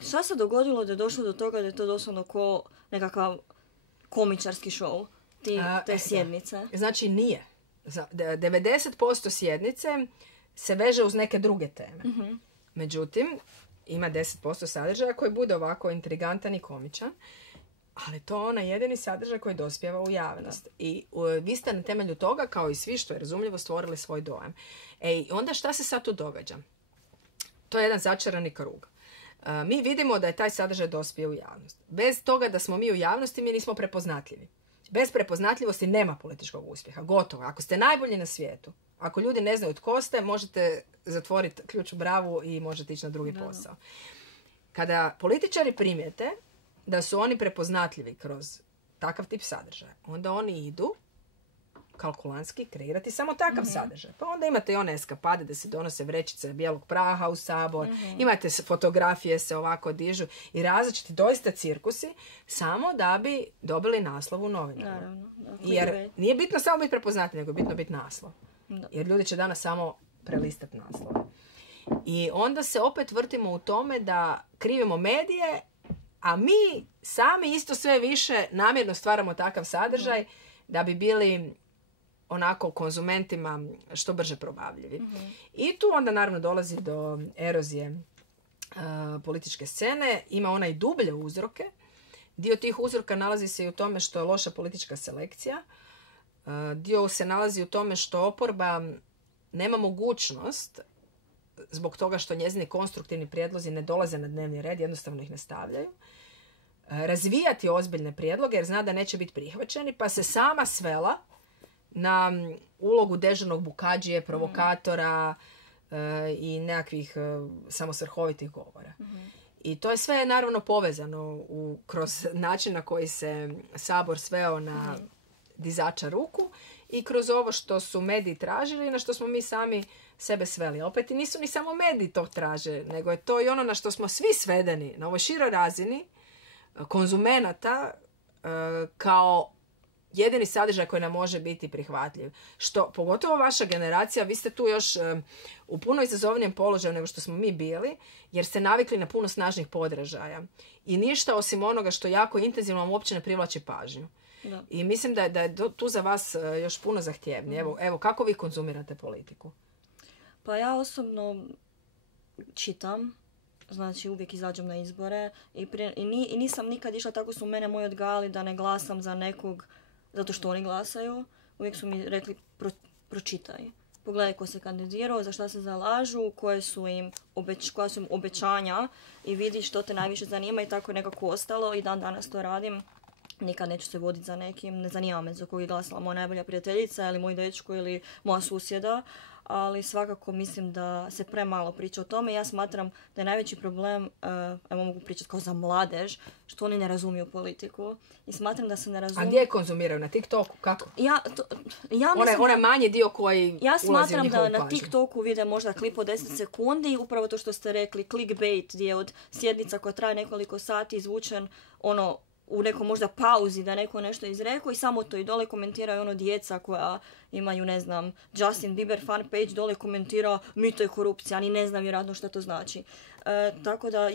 šta se dogodilo da je došlo do toga da je to doslovno ko nekakav komičarski show, te sjednice? Znači nije. 90% sjednice se veže uz neke druge teme. Međutim, ima 10% sadržaja koji bude ovako intrigantan i komičan, ali to je onaj jedini sadržaj koji dospijeva u javnost. I vi ste na temelju toga, kao i svi, što je razumljivo, stvorili svoj dojam. Onda šta se sad tu događa? To je jedan začarani krug. Mi vidimo da je taj sadržaj dospio u javnost. Bez toga da smo mi u javnosti, mi nismo prepoznatljivi. Bez prepoznatljivosti nema političkog uspjeha. Gotovo. Ako ste najbolji na svijetu, ako ljudi ne znaju tko ste, možete zatvoriti ključ u bravu i možete ići na drugi posao. Kada političari primijete da su oni prepoznatljivi kroz takav tip sadržaja, onda oni idu kalkulantski kreirati samo takav sadržaj. Pa onda imate i one eskapade da se donose vrećice bijelog praha u Sabor, imate fotografije se ovako dižu i različiti doista cirkusi samo da bi dobili naslov u novinama. Jer nije bitno samo biti prepoznatljiv, nego je bitno biti naslov. Jer ljudi će danas samo prelistati naslove. I onda se opet vrtimo u tome da krivimo medije, a mi sami isto sve više namjerno stvaramo takav sadržaj da bi bili onako konzumentima što brže probavljivi. I tu onda naravno dolazi do erozije političke scene. Ima ona i dublje uzroke. Dio tih uzroka nalazi se i u tome što je loša politička selekcija. Dio se nalazi u tome što oporba nema mogućnost, zbog toga što njezini konstruktivni prijedlozi ne dolaze na dnevni red, jednostavno ih ne stavljaju, razvijati ozbiljne prijedloge jer zna da neće biti prihvaćeni, pa se sama svela na ulogu dežurnog bukadžije, provokatora i nekakvih samosvrhovitih govora. I to je sve naravno povezano kroz način na koji se Sabor sveo na dizača ruku i kroz ovo što su mediji tražili i na što smo mi sami sebe sveli. Opet i nisu ni samo mediji to traže, nego je to i ono na što smo svi svedeni na ovoj široj razini konzumenata kao jedini sadržaj koji nam može biti prihvatljiv. Što, pogotovo vaša generacija, vi ste tu još u puno izazovnijem položaju nego što smo mi bili, jer ste navikli na puno snažnih podražaja. I ništa osim onoga što jako intenzivno vam uopće ne privlači pažnju. Da. I mislim da je tu za vas još puno zahtjevnije. Evo, kako vi konzumirate politiku? Pa ja osobno čitam, znači uvijek izađem na izbore i nisam nikad išla, tako su mene moji odgajali da ne glasam za nekog zato što oni glasaju. Uvijek su mi rekli pročitaj. Pogledaj ko se kandidirao, za šta se zalažu, koja su im obećanja i vidi što te najviše zanima i tako nekako ostalo. I dan danas to radim. Nikad neću se voditi za nekim, ne zanima me za kog je glasala moja najbolja prijateljica ili moj dečko ili moja susjeda. ali svakako mislim da se premalo priča o tome. Ja smatram da je najveći problem, evo mogu pričati kao za mladež, što oni ne razumiju politiku. I smatram da se ne razumiju... A gdje konzumiraju? Na TikToku? Kako? Ja mislim onaj manji dio koji ja ulazi u smatram njihovu da na pažnju. TikToku vide možda klip od 10 sekundi, upravo to što ste rekli, clickbait, gdje je od sjednica koja traje nekoliko sati izvučen u nekom možda pauzi da neko nešto izrekao i samo to i dole komentiraju djeca koja imaju, ne znam, Justin Bieber fan page, dole komentira mito i korupcija, ani ne znam vjerojatno što to znači. Tako da,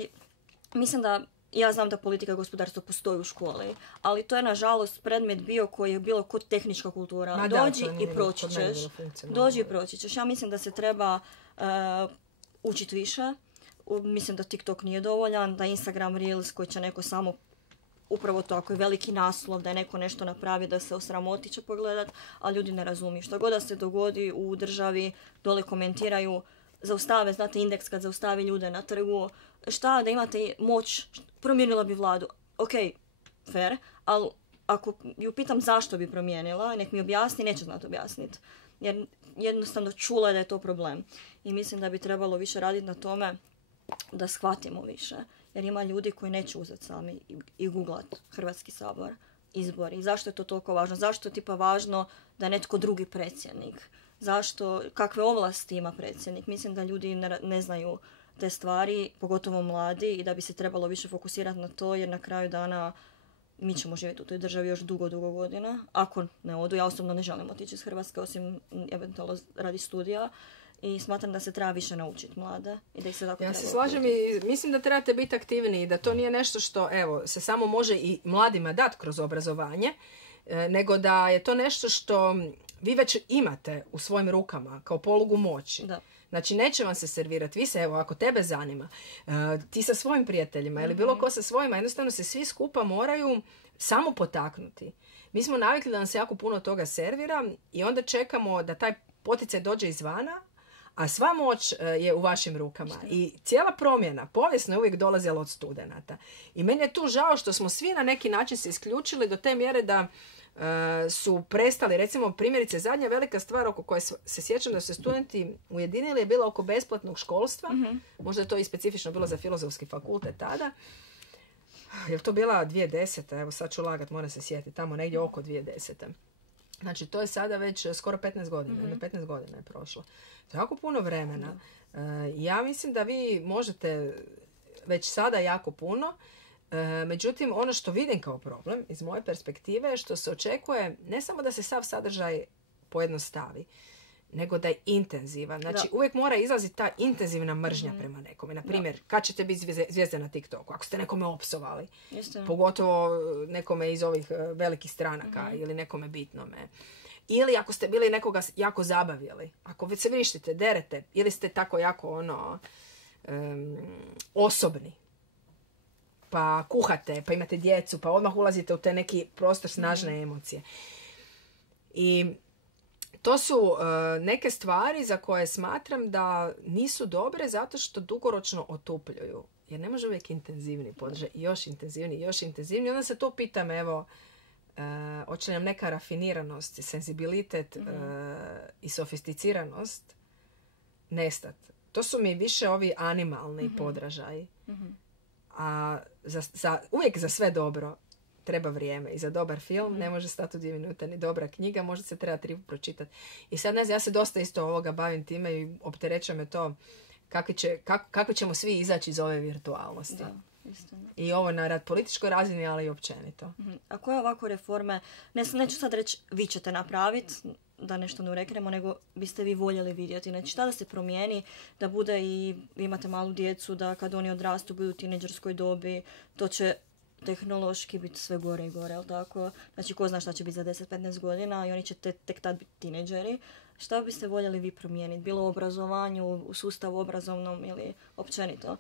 mislim da ja znam da politika i gospodarstvo postoji u školi, ali to je nažalost predmet bio koji je bilo kod tehnička kultura. Dođi i proći ćeš. Dođi i proći ćeš. Ja mislim da se treba učiti više. Mislim da TikTok nije dovoljan, da Instagram Reels koji će neko samo upravo to, ako je veliki naslov, da je neko nešto napravi, da se osramoti će pogledat, a ljudi ne razumiju. Što god da se dogodi u državi, dole komentiraju, zaustave, znate indeks kad zaustavi ljude na trgu, šta da imate moć, promijenila bi vladu. Ok, fair, ali ako ju pitam zašto bi promijenila, nek mi objasni, neće znati objasniti. Jer jednostavno čula je da je to problem. I mislim da bi trebalo više raditi na tome da shvatimo više. Jer ima ljudi koji neće uzeti sami i googlat Hrvatski sabor, izbori. Zašto je to toliko važno? Zašto je tipa važno da je netko drugi predsjednik? Zašto, kakve ovlasti ima predsjednik? Mislim da ljudi ne znaju te stvari, pogotovo mladi, i da bi se trebalo više fokusirati na to, jer na kraju dana mi ćemo živjeti u toj državi još dugo godina. Ako ne odu, ja osobno ne želim otići iz Hrvatske, osim eventualno radi studija. I smatram da se treba više naučiti mlade i da ih se tako Ja se slažem i mislim da trebate biti aktivniji, da to nije nešto što se samo može i mladima dati kroz obrazovanje, nego da je to nešto što vi već imate u svojim rukama kao polugu moći. Da. Znači, neće vam se servirati. Vi se, evo, ako tebe zanima, ti sa svojim prijateljima ili bilo ko sa svojima, jednostavno se svi skupa moraju samo potaknuti. Mi smo navikli da nam se jako puno toga servira i onda čekamo da taj poticaj dođe izvana, a sva moć je u vašim rukama. I cijela promjena povijesno je uvijek dolazila od studenata. I meni je tu žao što smo svi na neki način se isključili do te mjere da su prestali, recimo primjerice zadnja velika stvar oko koje se sjećam da su se studenti ujedinili je bila oko besplatnog školstva. Možda je to i specifično bilo za filozofski fakultet tada. Je li to bila 2010. Evo sad ću lagat, moram se sjetiti, tamo negdje oko 2010. Znači, to je sada već skoro 15 godina. 15 godina je prošlo. To je jako puno vremena. Ja mislim da vi možete već sada jako puno. Međutim, ono što vidim kao problem iz moje perspektive je što se očekuje ne samo da se sav sadržaj pojednostavi, nego da je intenzivan. Znači, uvijek mora izlaziti ta intenzivna mržnja prema nekome. Naprimjer, kad ćete biti zvijezde na TikToku? Ako ste nekome opsovali. Pogotovo nekome iz ovih velikih stranaka ili nekome bitnome. Ili ako ste bili nekoga jako zabavili. Ako već se vrištite, derete, ili ste tako jako osobni. Pa kuhate, pa imate djecu, pa odmah ulazite u te neki prostor snažne emocije. I to su neke stvari za koje smatram da nisu dobre zato što dugoročno otupljuju. Jer ne može uvijek intenzivni podržaj. I još intenzivniji. Onda se to pitam, evo, hoće nam neka rafiniranost i senzibilitet i sofisticiranost nestat. To su mi više ovi animalni podražaji. A uvijek za sve dobro treba vrijeme. I za dobar film ne može stati u 2 minute, ni dobra knjiga, možda se treba 3 pročitati. I sad ne znam, ja se dosta isto ovoga bavim time i opterećuje me to kako ćemo svi izaći iz ove virtualnosti. Da, istina. I ovo na političkoj razini, ali i općenito. A koje ovako reforme, neću sad reći vi ćete napraviti, da nešto ne ureknemo, nego biste vi voljeli vidjeti. Znači, šta da se promijeni, da bude i imate malu djecu, da kad oni odrastu, budu u tineđerskoj dobi, to će tehnološki biti sve gore i gore, jel tako? Znači, ko zna šta će biti za 10-15 godina i oni će tek tad biti tineđeri. Šta biste voljeli vi promijeniti? Bilo u obrazovanju, u sustavu obrazovnom ili općenito?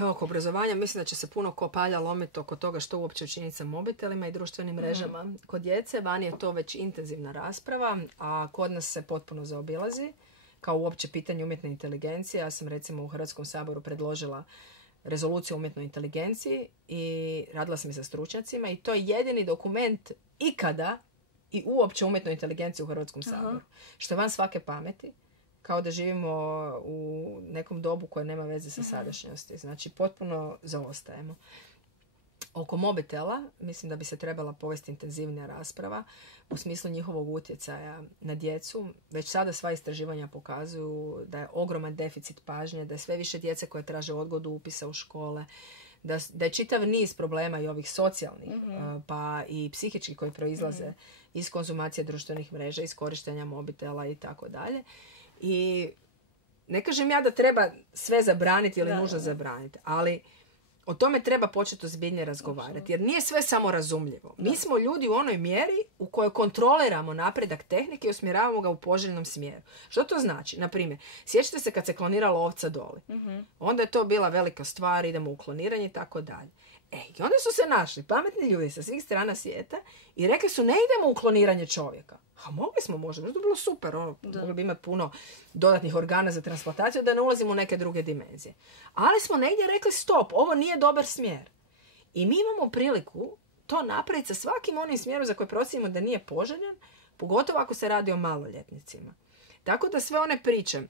Oko obrazovanja mislim da će se puno kopalja lomiti oko toga što uopće učiniti sa mobitelima i društvenim mrežama. Kod djece vani je to već intenzivna rasprava, a kod nas se potpuno zaobilazi. Kao uopće pitanje umjetne inteligencije. Ja sam recimo u Hrvatskom saboru predložila rezoluciju o umjetnoj inteligenciji i radila sam i sa stručnjacima i to je jedini dokument ikada i uopće umjetnoj inteligenciji u Hrvatskom saboru. Što je van svake pameti, kao da živimo u nekom dobu koje nema veze sa sadašnjosti. Znači, potpuno zaostajemo. Oko mobitela, mislim da bi se trebala povesti intenzivnija rasprava u smislu njihovog utjecaja na djecu. Već sada sva istraživanja pokazuju da je ogroman deficit pažnje, da je sve više djece koje traže odgodu upisa u škole, da je čitav niz problema i ovih socijalnih, pa i psihičkih koji proizlaze iz konzumacije društvenih mreža, iz korištenja mobitela i tako dalje. I ne kažem ja da treba sve zabraniti ili nužno zabraniti, ali o tome treba početi ozbiljnije razgovarati, jer nije sve samo razumljivo. Mi smo ljudi u onoj mjeri u kojoj kontroliramo napredak tehnike i usmjeravamo ga u poželjnom smjeru. Što to znači? Naprimjer, sjećate se kad se klonirala ovca Doli? Onda je to bila velika stvar, idemo u kloniranje i tako dalje. I onda su se našli pametni ljudi sa svih strana svijeta i rekli su ne idemo u kloniranje čovjeka. A mogli smo možda bi bilo super, mogli bi imati puno dodatnih organa za transplantaciju da ne ulazimo u neke druge dimenzije. Ali smo negdje rekli stop, ovo nije dobar smjer. I mi imamo priliku to napraviti sa svakim onim smjerom za koje procijenimo da nije poželjan, pogotovo ako se radi o maloljetnicima. Tako da sve one priče,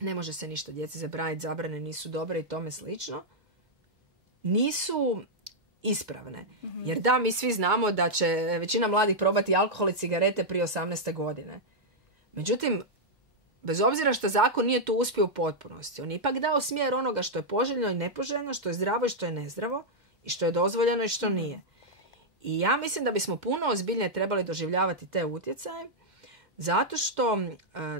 ne može se ništa djeci zabraniti, zabrane nisu dobre i tome slično, nisu ispravne. Jer da, mi svi znamo da će većina mladih probati alkohol i cigarete prije 18. godine. Međutim, bez obzira što zakon nije tu uspio u potpunosti, on je ipak dao smjer onoga što je poželjno i nepoželjno, što je zdravo i što je nezdravo, i što je dozvoljeno i što nije. I ja mislim da bismo puno ozbiljnije trebali doživljavati te utjecaje, zato što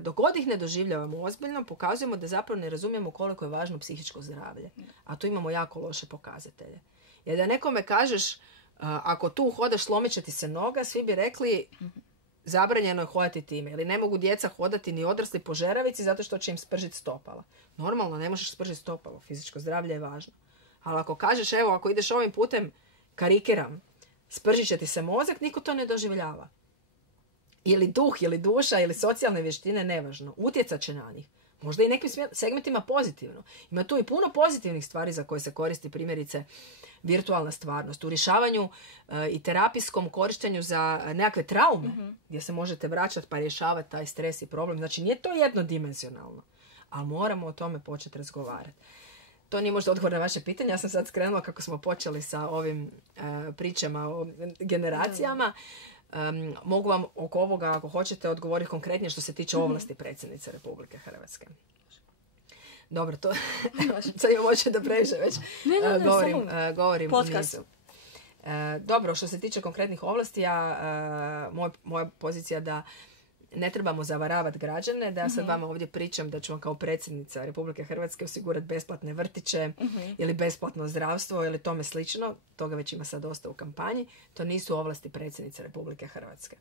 dok god ih ne doživljavamo ozbiljno, pokazujemo da zapravo ne razumijemo koliko je važno psihičko zdravlje. A tu imamo jako loše pokazatelje. Jer da nekome kažeš, ako tu hodaš slomit će ti se noga, svi bi rekli zabranjeno je hodati time. Ili ne mogu djeca hodati ni odrasli po žeravici zato što će im spržiti stopala. Normalno, ne možeš spržiti stopalo. Fizičko zdravlje je važno. Ali ako kažeš, evo, ako ideš ovim putem, karikiram, spržit će ti se mozak, niko to ne doživljava. Ili duh, ili duša, ili socijalne vještine, nevažno. Utjecat će na njih. Možda i nekim segmentima pozitivno. Ima tu i puno pozitivnih stvari za koje se koristi, primjerice, virtualna stvarnost. U rješavanju i terapijskom korištenju za nekakve traume, gdje se možete vraćati pa rješavati taj stres i problem. Znači, nije to jednodimenzionalno. Ali moramo o tome početi razgovarati. To nije možda odgovor na vaše pitanje. Ja sam sad skrenula kako smo počeli sa ovim pričama o generacijama. Mogu vam oko ovoga, ako hoćete, odgovoriti konkretnije što se tiče ovlasti predsjednice Republike Hrvatske. Dobro, to sad imam oče da preže već. Govorim u nizu. Dobro, što se tiče konkretnih ovlasti, moja pozicija da ne trebamo zavaravati građane, da ja sad vama ovdje pričam da ću vam kao predsjednica Republike Hrvatske osigurati besplatne vrtiće ili besplatno zdravstvo ili tome slično. Toga već ima sad dosta u kampanji. To nisu ovlasti predsjednice Republike Hrvatske.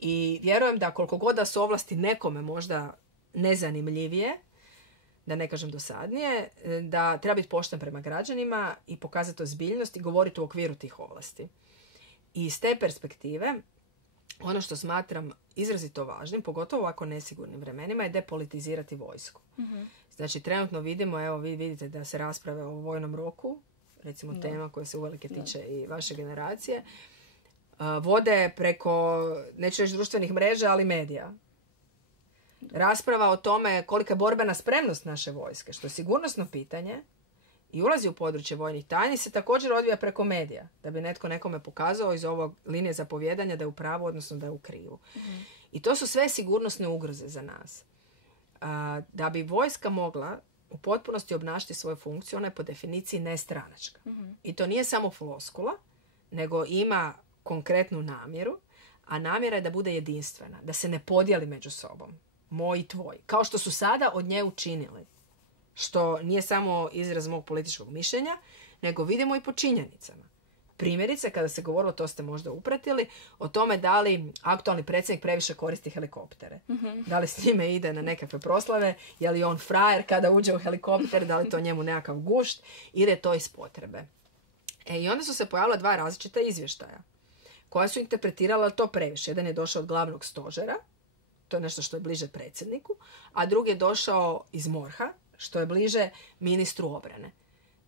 I vjerujem da koliko god da su ovlasti nekome možda nezanimljivije, da ne kažem dosadnije, da treba biti pošten prema građanima i pokazati ozbiljnost i govoriti u okviru tih ovlasti. I iz te perspektive, ono što smatram izrazito važnim, pogotovo ovako nesigurnim vremenima, je depolitizirati vojsku. Znači, trenutno vidimo, evo vi vidite da se rasprave o vojnom roku, recimo tema koja se uvelike tiče i vaše generacije, vode preko, neću reći društvenih mreža, ali medija. Rasprava o tome kolika je borbena spremnost naše vojske, što je sigurnosno pitanje i ulazi u područje vojnih tajni, se također odvija preko medija, da bi netko nekome pokazao iz ovog linije zapovjedanja da je u pravu, odnosno da je u krivu. I to su sve sigurnosne ugroze za nas. Da bi vojska mogla u potpunosti obnašati svoju funkciju, ona je po definiciji nestranačka. I to nije samo floskula, nego ima konkretnu namjeru, a namjera je da bude jedinstvena, da se ne podijeli među sobom. Moj i tvoj. Kao što su sada od nje učinili. Što nije samo izraz mog političkog mišljenja, nego vidimo i po činjenicama. Primjerice, kada se govorilo, to ste možda upratili, o tome da li aktualni predsjednik previše koristi helikoptere. Da li s njime ide na nekakve proslave, je li on frajer kada uđe u helikopter, da li to njemu nekakav gušt, ili je to iz potrebe. I onda su se pojavila dva različita izvještaja, koja su interpretirala to previše. Jedan je došao od glavnog stožera, to je nešto što je bliže predsjedniku, a drugi je došao iz MORH-a, što je bliže ministru obrane.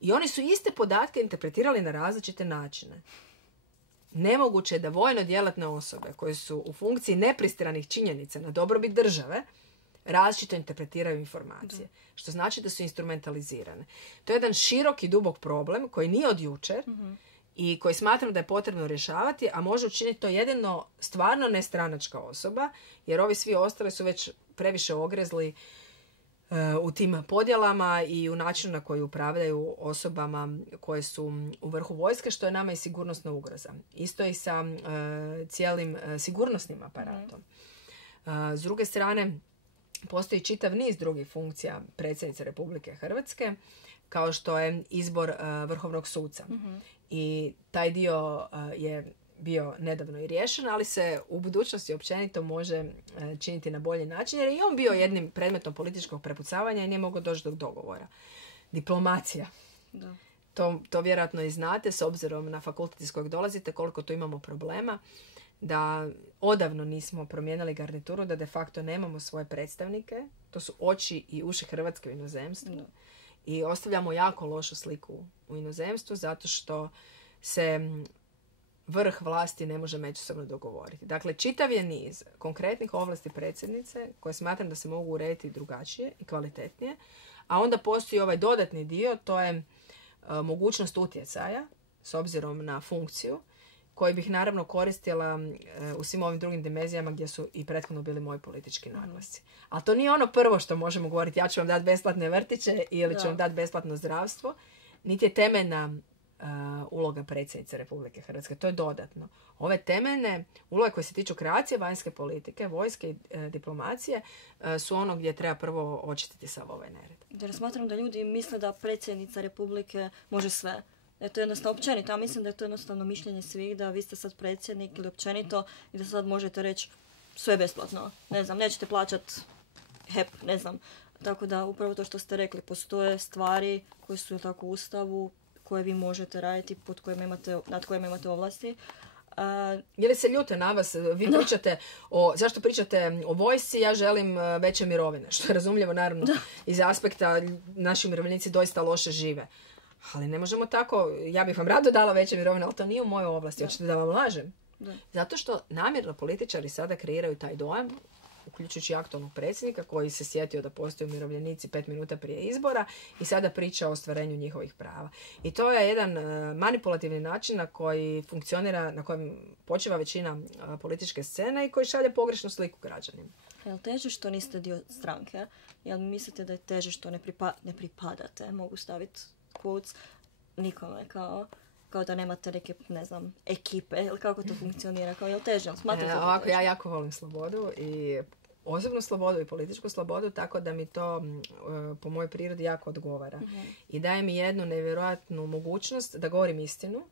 I oni su iste podatke interpretirali na različite načine. Nemoguće je da vojno djelatne osobe koje su u funkciji nepristranih činjenica na dobrobit države različito interpretiraju informacije. Što znači da su instrumentalizirane. To je jedan širok i dubok problem koji nije od jučer i koji smatram da je potrebno rješavati, a može učiniti to jedino stvarno nestranačka osoba, jer ovi svi ostali su već previše ogrezli u tim podjelama i u načinu na koji upravljaju osobama koje su u vrhu vojske, što je nama i sigurnosna ugroza. Isto i sa cijelim sigurnosnim aparatom. S druge strane, postoji čitav niz drugih funkcija predsjednice Republike Hrvatske, kao što je izbor vrhovnog suca. I taj dio je bio nedavno i riješen, ali se u budućnosti općenito može činiti na bolji način, jer je i on bio jednim predmetom političkog prepucavanja i nije mogao doći do dogovora. Diplomacija. Da. To vjerojatno i znate, s obzirom na fakultet iz kojeg dolazite, koliko tu imamo problema, da odavno nismo promijenili garnituru, da de facto nemamo svoje predstavnike. To su oči i uši Hrvatske u inozemstvu. Da. I ostavljamo jako lošu sliku u inozemstvu, zato što se vrh vlasti ne može međusobno dogovoriti. Dakle, čitav je niz konkretnih ovlasti predsjednice koje smatram da se mogu urediti drugačije i kvalitetnije, a onda postoji ovaj dodatni dio, to je mogućnost utjecaja s obzirom na funkciju, koji bih naravno koristila u svim ovim drugim dimenzijama gdje su i prethodno bili moji politički naglasci. Ali to nije ono prvo što možemo govoriti, ja ću vam dati besplatne vrtiće ili ću vam dati besplatno zdravstvo, niti je temeljna uloga predsjednice Republike Hrvatske. To je dodatno. Ove temeljne uloge koje se tiču kreacije vanjske politike, vojske i diplomacije su ono gdje treba prvo očistiti sav ovaj nered. Jer smatram da ljudi misle da predsjednica Republike može sve. Da je to jednostavno općenito. Ja mislim da je to jednostavno mišljenje svih, da vi ste sad predsjednik ili općenito i da sad možete reći sve besplatno. Ne znam, nećete plaćati HEP, ne znam. Tako da upravo to što ste rekli, postoje stvari koje su tako u Ustavu, koje vi možete raditi, nad kojima imate ovlasti. Je li se ljute na vas? Vi pričate zašto pričate o vojsci, ja želim veće mirovine, što je razumljivo naravno iz aspekta naši umirovljenici doista loše žive. Ali ne možemo tako, ja bih vam rado dala veće mirovine, ali to nije u mojoj ovlasti, hoćete da vam lažem? Da. Zato što namjerno političari sada kreiraju taj dojam, uključujući aktualnog predsjednika koji se sjetio da postoje umirovljenici 5 minuta prije izbora i sada priča o ostvarenju njihovih prava. I to je jedan manipulativni način na koji funkcionira, na kojem počiva većina političke scene i koji šalje pogrešnu sliku građanima. Je li teže što niste dio stranke? Jel mislite da je teže što ne pripadate? Mogu staviti quotes nikome kao da nemate neke, ne znam, ekipe ili kako to funkcionira, kao je li teže? Ovako, ja jako volim slobodu i osobnu slobodu i političku slobodu, tako da mi to po mojoj prirodi jako odgovara. I daje mi jednu nevjerojatnu mogućnost da govorim istinu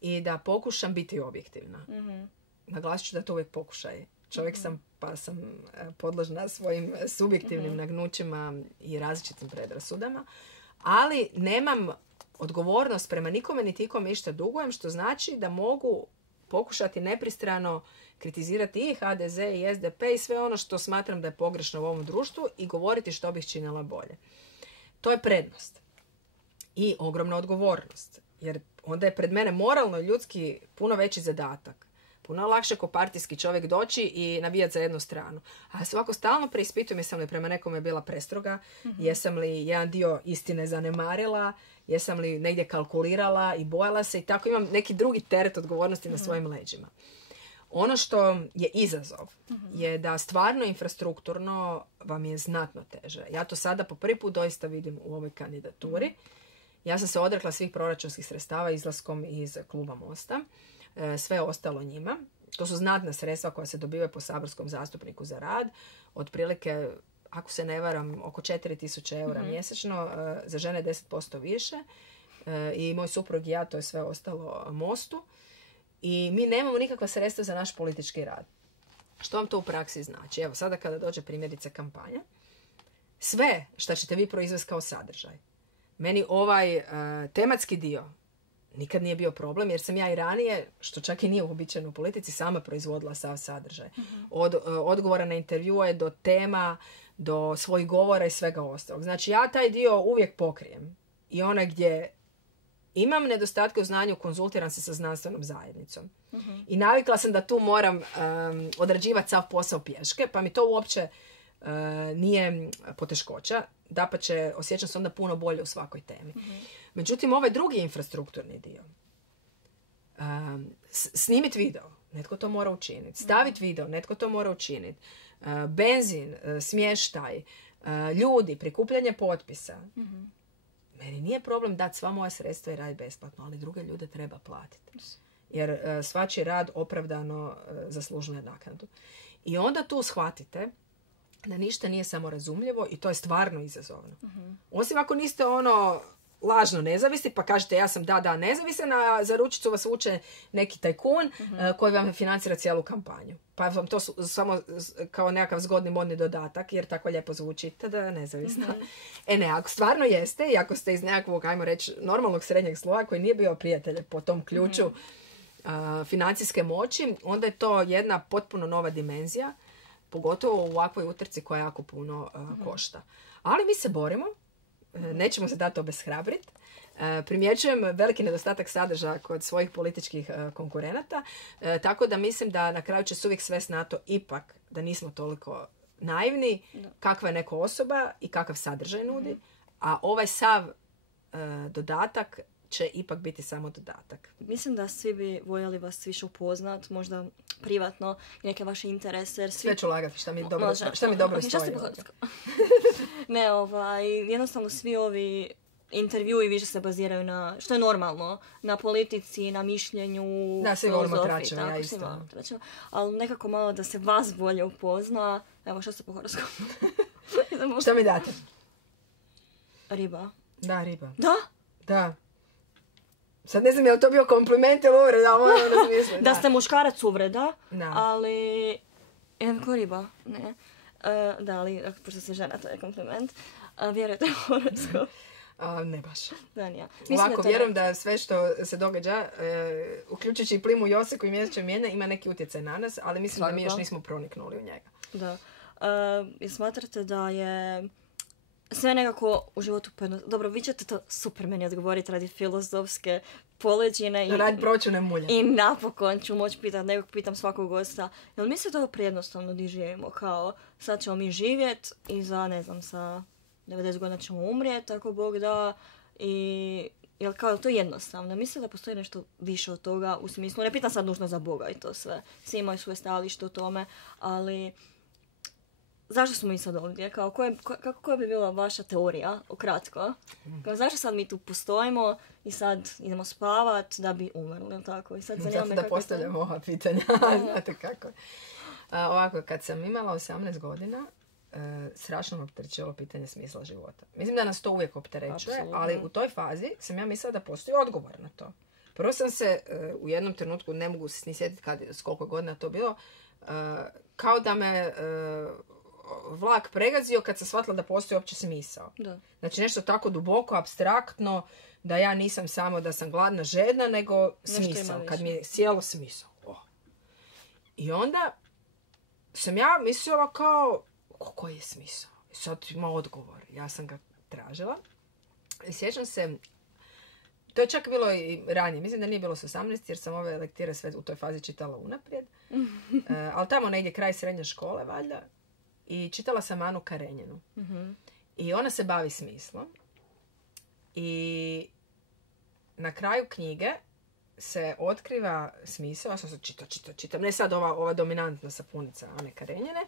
i da pokušam biti objektivna. Naglasit ću da to uvijek pokušaj. Čovjek sam, pa sam podložna svojim subjektivnim nagnućima i različitim predrasudama, ali nemam odgovornost prema nikome niti ikome išta dugujem, što znači da mogu pokušati nepristrano kritizirati i HDZ i SDP i sve ono što smatram da je pogrešno u ovom društvu i govoriti što bih činila bolje. To je prednost i ogromna odgovornost, jer onda je pred mene moralno i ljudski puno veći zadatak. Puno lakše ko partijski čovjek doći i navijati za jednu stranu. A svako stalno preispitujem jesam li prema nekome bila prestroga, jesam li jedan dio istine zanemarila, jesam li negdje kalkulirala i bojala se i tako imam neki drugi teret odgovornosti na svojim leđima. Ono što je izazov je da stvarno infrastrukturno vam je znatno teže. Ja to sada po prvi put doista vidim u ovoj kandidaturi. Ja sam se odrekla svih proračunskih sredstava izlaskom iz kluba Mosta. Sve ostalo njima. To su znatna sredstva koja se dobivaju po saborskom zastupniku za rad. Otprilike, ako se ne varam, oko 4.000 eura mjesečno, za žene 10% više. I moj suprug i ja, to je sve ostalo Mostu. I mi nemamo nikakva sredstva za naš politički rad. Što vam to u praksi znači? Evo, sada kada dođe primjerice kampanja, sve što ćete vi proizvesti kao sadržaj. Meni ovaj tematski dio nikad nije bio problem, jer sam ja i ranije, što čak i nije uobičajeno u politici, sama proizvodila sav sadržaj. Od odgovora na intervjue do tema, do svojih govora i svega ostalog. Znači, ja taj dio uvijek pokrijem. I onaj gdje imam nedostatke u znanju, konzultiram se sa znanstvenom zajednicom. I navikla sam da tu moram odrađivati sav posao pješke, pa mi to uopće nije poteškoća, dapače osjećam se onda puno bolje u svakoj temi. Međutim, ovaj drugi infrastrukturni dio, snimit video, netko to mora učiniti, stavit video, netko to mora učiniti, benzin, smještaj, ljudi, prikupljanje potpisa. Meni nije problem dati sva moja sredstva i raditi besplatno, ali druge ljude treba platiti. Jer svačiji rad opravdano zaslužuje naknadu. I onda tu shvatite da ništa nije samo razumljivo i to je stvarno izazovno. Osim ako niste lažno nezavisni, pa kažete ja sam nezavisan, a za ručicu vas vuče neki tajkun koji vam financira cijelu kampanju. Pa vam to samo kao nekakav zgodni modni dodatak, jer tako lijepo zvuči, tada nezavisna. Ne, ako stvarno jeste i ako ste iz nekakvog, ajmo reći, normalnog srednjeg sloja koji nije bio prijatelj po tom ključu financijske moći, onda je to jedna potpuno nova dimenzija, pogotovo u ovakvoj utrci koja jako puno košta. Ali mi se borimo, nećemo se dati obeshrabriti. Primjećujem veliki nedostatak sadržaja kod svojih političkih konkurenata, tako da mislim da na kraju će se uvijek svesti na to ipak da nismo toliko naivni kakva je neka osoba i kakav sadržaj nudi, a ovaj sav dodatak će ipak biti samo dodatak. Mislim da svi bi voljeli vas više upoznat, možda privatno, i neke vaše interese. Jer Sve ću lagati, šta mi dobro stoji. Ne, jednostavno svi ovi intervjui više se baziraju na, što je normalno, na politici, na mišljenju, svi volimo tračeva, ja isto. Ali nekako malo da se vas bolje upozna. Evo, što ste po horoskopu? Šta mi date? Riba. Da, riba. Da? Sad ne znam je li to bio kompliment ili uvreda, da ste muškarac uvreda, ali... Ko riba? Ne. Da, ali pošto se žena, to je kompliment. Vjerujete u horoskop? Ne baš. Da, nije. Ovako, vjerujem da sve što se događa, uključujući i plimu Jose koji mjesečno mijenja, ima neki utjecaj na nas, ali mislim da mi još nismo proniknuli u njega. Da. I smatrate da je sve nekako u životu dobro, vi ćete to super meni odgovoriti radi filozofske poleđine. Radi pročune mulje. I napokon ću moći pitati, nekog pitam svakog gosta. Jel mislite ovo prijednostavno di živimo? Kao, sad ćemo mi živjeti i za, ne znam, sa 90 godina ćemo umrijeti, ako Bog da. I jel kao to jednostavno? Mislite da postoji nešto više od toga u smislu, ne pitam sad nužno za Boga i to sve. Svi imaju svoje stajalište o tome, ali zašto smo mi sad ovdje? Kao, koja bi bila vaša teorija, ukratko? Kao, zašto sad mi tu postojimo i sad idemo spavat da bi umrli, tako? I sad zato da postavljamo ova pitanja, znate kako. Ovako, kad sam imala 18 godina, strašno me opterećivalo pitanje smisla života. Mislim da nas to uvijek opterećuje, ali u toj fazi sam ja mislila da postoji odgovor na to. Prvo sam se u jednom trenutku, ne mogu se ni sjetiti s koliko godina to bilo, kao da me vlak pregazio kad sam shvatila da postoji uopće smisao. Da. Znači nešto tako duboko, apstraktno, da ja nisam samo da sam gladna, žedna, nego smisao. Kad mi je sjelo smisao. I onda sam ja mislila kao, koji je smisao? I sad ima odgovor. Ja sam ga tražila. I sjećam se, to je čak bilo i ranije. Mislim da nije bilo s 18, jer sam ove lektire sve u toj fazi čitala unaprijed. Ali tamo negdje kraj srednje škole, valjda. I čitala sam Anu Karenjinu. I ona se bavi smislom. I na kraju knjige se otkriva smisao. Ja sam se čitam. Ne sad ova dominantna sapunica Ane Karenjine,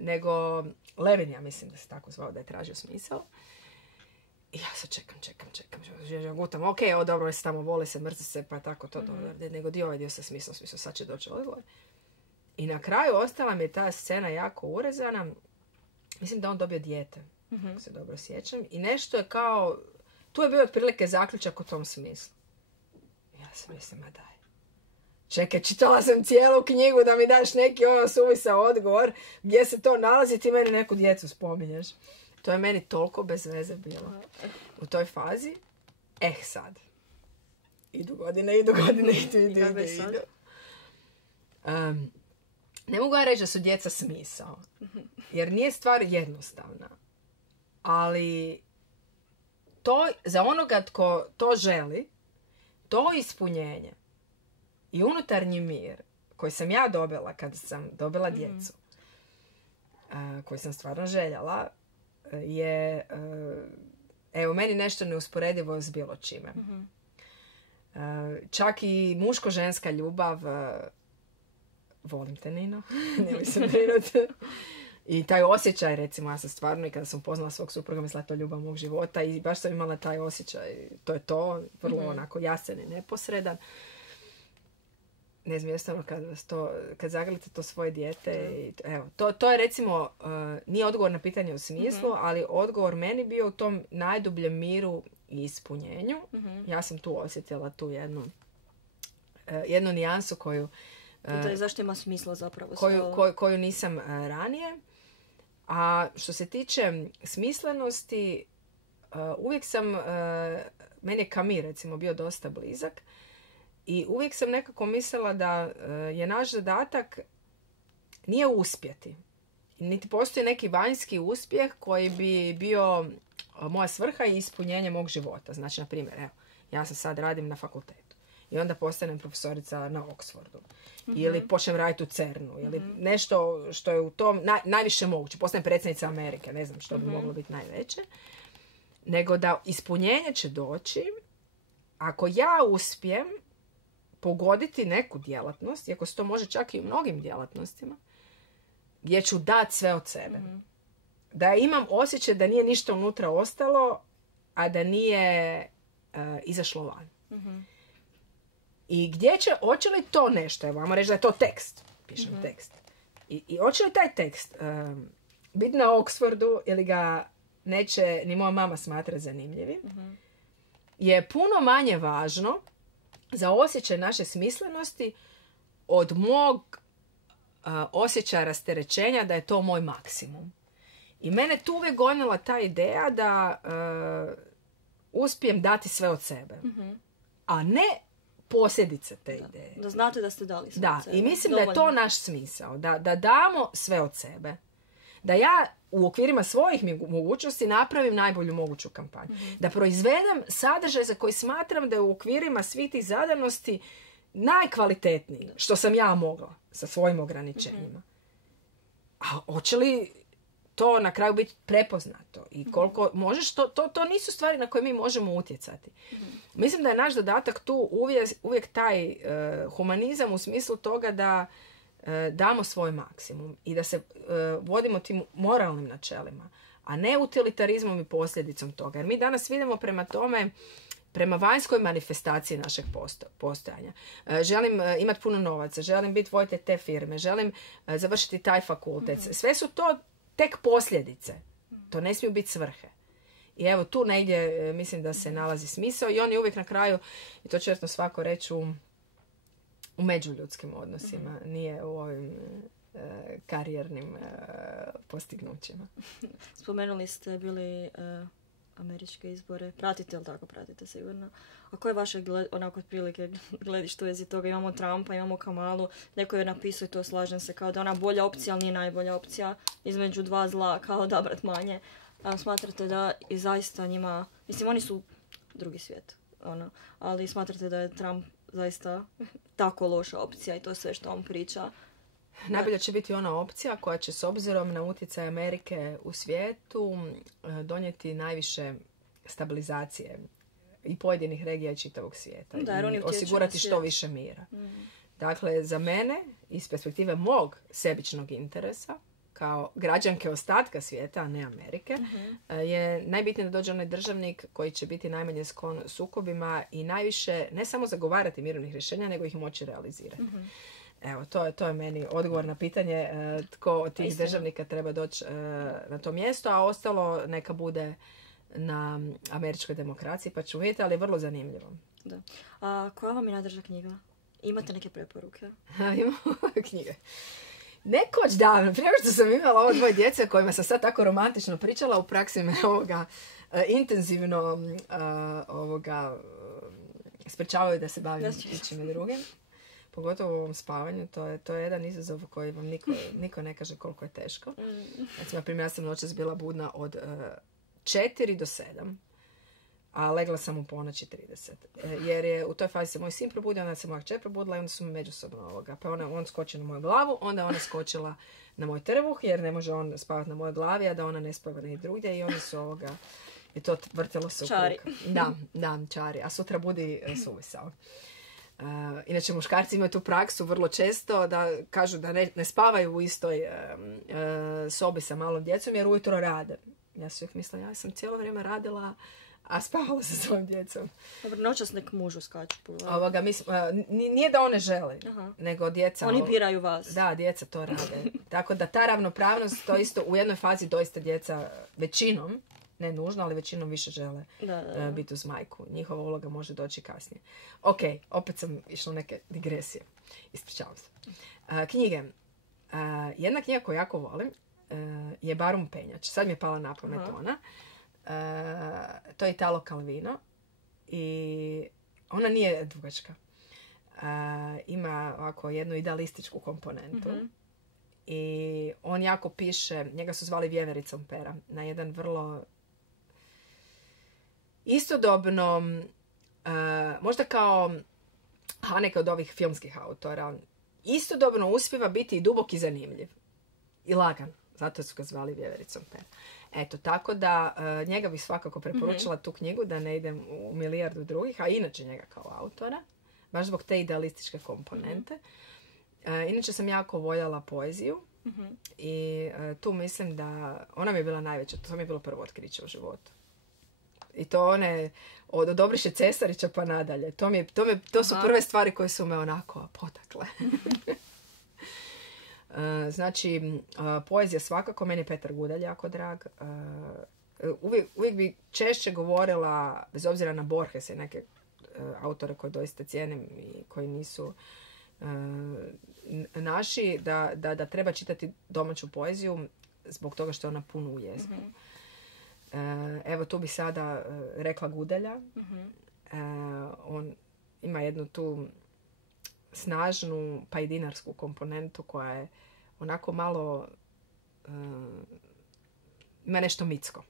nego Levin, ja mislim da se tako zvao, da je tražio smisao. I ja se čekam. Gutam, ok, dobro, se tamo voli se, mrzi se, pa tako to dobro. Nego ovaj dio sa smislom, sad će doći odgovor. I na kraju ostala mi je ta scena jako urezana. Mislim da on dobio dijete, ako se dobro sjećam. I nešto je kao, tu je bio otprilike zaključak u tom smislu. Ja sam mislim, ma daj. Čekaj, čitala sam cijelu knjigu da mi daš neki suvisao odgovor gdje se to nalazi, ti meni neku djecu spominješ. To je meni toliko bez veze bilo. U toj fazi, sad. Idu godine. Ne mogu ja reći da su djeca smisao. Jer nije stvar jednostavna. Ali to, za onoga tko to želi, to ispunjenje i unutarnji mir koji sam ja dobila kada sam dobila djecu, koji sam stvarno željela, je evo, meni nešto neusporedivo s bilo čime. Čak i muško-ženska ljubav, volim te, Nino, nemoj se brinuti. I taj osjećaj, recimo, ja sam stvarno, i kada sam upoznala svog supruga, mislila to ljubav mog života i baš sam imala taj osjećaj, to je to, vrlo onako jasan i neposredan. Ne znam, jednostavno kad zagrlite to svoje dijete, evo, to je recimo, nije odgovor na pitanje u smislu, ali odgovor meni bio u tom najdubljem miru i ispunjenju. Ja sam tu osjetila tu jednu nijansu koju... To je zašto ima smisla zapravo. Koju nisam ranije. A što se tiče smislenosti, uvijek sam, meni je Camus recimo bio dosta blizak i uvijek sam nekako mislila da je naš zadatak nije uspjeti. Niti postoji neki vanjski uspjeh koji bi bio moja svrha i ispunjenje mog života. Znači, na primjer, evo, ja sam sad radim na fakultetu i onda postanem profesorica na Oxfordu. Ili počnem raditi u CERN-u. Ili nešto što je u tom najviše moguće. Postanem predsjednica Amerike. Ne znam što bi moglo biti najveće. Nego da ispunjenje će doći ako ja uspijem pogoditi neku djelatnost, iako se to može čak i u mnogim djelatnostima, gdje ću dati sve od sebe. Da imam osjećaj da nije ništa unutra ostalo, a da nije izašlo van. I gdje će, hoće li to nešto, evo, ajmo reći da je to tekst, pišem tekst. I hoće li taj tekst biti na Oxfordu ili ga neće ni moja mama smatrati zanimljivim, je puno manje važno za osjećaj naše smislenosti od mog osjećaja rasterećenja da je to moj maksimum. I mene tu uvijek gonila ta ideja da uspijem dati sve od sebe. A ne posljedice te ideje. Da znate da ste dali sve od sebe. I mislim da je to naš smisao. Da damo sve od sebe. Da ja u okvirima svojih mogućnosti napravim najbolju moguću kampanju. Da proizvedem sadržaj za koji smatram da je u okvirima svih tih zadanosti najkvalitetniji. Što sam ja mogla sa svojim ograničenjima. A hoće li to na kraju biti prepoznato i koliko možeš, to nisu stvari na koje mi možemo utjecati. Mislim da je naš zadatak tu uvijek taj humanizam u smislu toga da damo svoj maksimum i da se vodimo tim moralnim načelima, a ne utilitarizmom i posljedicom toga. Jer mi danas vidimo prema tome, prema vanjskoj manifestaciji našeg postojanja. Želim imati puno novaca, želim biti voditelj te firme, želim završiti taj fakultet. Sve su to tek posljedice. To ne smiju biti svrhe. I evo tu negdje mislim da se nalazi smisao i on je uvijek na kraju, i to će vjerojatno svako reći, u međuljudskim odnosima, nije u ovim karijernim postignućima. Spomenuli ste bili američke izbore. Pratite, ili tako pratite sigurno? A koje je vaše onako otprilike gledište u vezi toga? Imamo Trumpa, imamo Kamalu, neko je napisao i to slažem se kao da ona bolja opcija, ali nije najbolja opcija između dva zla, kao odabrat manje. Smatrate da i zaista njima, mislim oni su drugi svijet, ali smatrate da je Trump zaista tako loša opcija i to sve što on priča? Najbolja će biti ona opcija koja će s obzirom na utjecaj Amerike u svijetu donijeti najviše stabilizacije i pojedinih regija i čitavog svijeta. I osigurati što više mira. Dakle, za mene, iz perspektive mog sebičnog interesa, kao građanke ostatka svijeta, a ne Amerike, je najbitnije da dođe onaj državnik koji će biti najmanje sklon sukobima i najviše ne samo zagovarati mirovnih rješenja, nego ih moći realizirati. Evo, to je meni odgovor na pitanje tko od tih državnika treba doći na to mjesto, a ostalo neka bude na američkoj demokraciji, pa ću vidjeti, ali je vrlo zanimljivo. Da. A koja vam je najdraža knjiga? Imate neke preporuke? Imamo knjige. Nekoć davno, prije što sam imala ovo dvoje djece kojima sam sad tako romantično pričala, u praksi me intenzivno sprečavaju da se bavim ičim ili drugim. Pogotovo u ovom spavanju, to je jedan izazov koji vam niko ne kaže koliko je teško. Znači, na primjer, ja sam noćas bila budna od 4 do 7. a legla sam u ponoći 30. Jer je u toj fazi se moj sin probudio, onda se moja kćer probudila i onda su me međusobno pa on skočio na moju glavu, onda ona skočila na moj trbuh, jer ne može on spavati na mojoj glavi, a da ona ne spava ni drugdje i oni su i to vrtilo se u krug. Da, čari. A sutra budi suvisao. Inače, muškarci imaju tu praksu vrlo često da kažu da ne spavaju u istoj sobi sa malom djecom jer ujutro rade. Ja sam uvijek mislila, ja sam cijelo vrijeme radila, a spavala sa svojim djecom. Dobro, noćas nek mužu skaču. Nije da one žele, nego djeca... Oni biraju vas. Da, djeca to rade. Tako da ta ravnopravnost, to isto u jednoj fazi doista djeca većinom, ne nužno, ali većinom više žele biti uz majku. Njihova uloga može doći kasnije. Ok, opet sam išla neke digresije. Ispričavam se. Knjige. Jedna knjiga koju jako volim je Barum penjač. Sad mi je pala na pamet ona. To je Italo Calvino i ona nije dugačka. Ima ovako jednu idealističku komponentu. I on jako piše, njega su zvali Vjevericom pera, na jedan vrlo istodobno, možda kao neka od ovih filmskih autora, istodobno uspijeva biti i dubok i zanimljiv. I lagan. Zato su ga zvali Vjevericom pera. Eto, tako da njega bih svakako preporučila tu knjigu, da ne idem u milijardu drugih, a inače njega kao autora, baš zbog te idealističke komponente. Inače sam jako voljela poeziju i tu mislim da ona mi je bila najveća, to mi je bilo prvo otkriće u životu. I to one od Dobriše Cesarića pa nadalje. To su prve stvari koje su me onako potakle. Znači, poezija svakako, meni je Petar Gudalj jako drag. Uvijek bi češće govorila, bez obzira na Borgese i neke autore koje doista cijenim i koji nisu naši, da treba čitati domaću poeziju zbog toga što je ona puno u jeziku. Evo, tu bi sada rekla Gudalja. On ima jednu tu snažnu pa i dinarsku komponentu koja je onako malo ima nešto mitsko.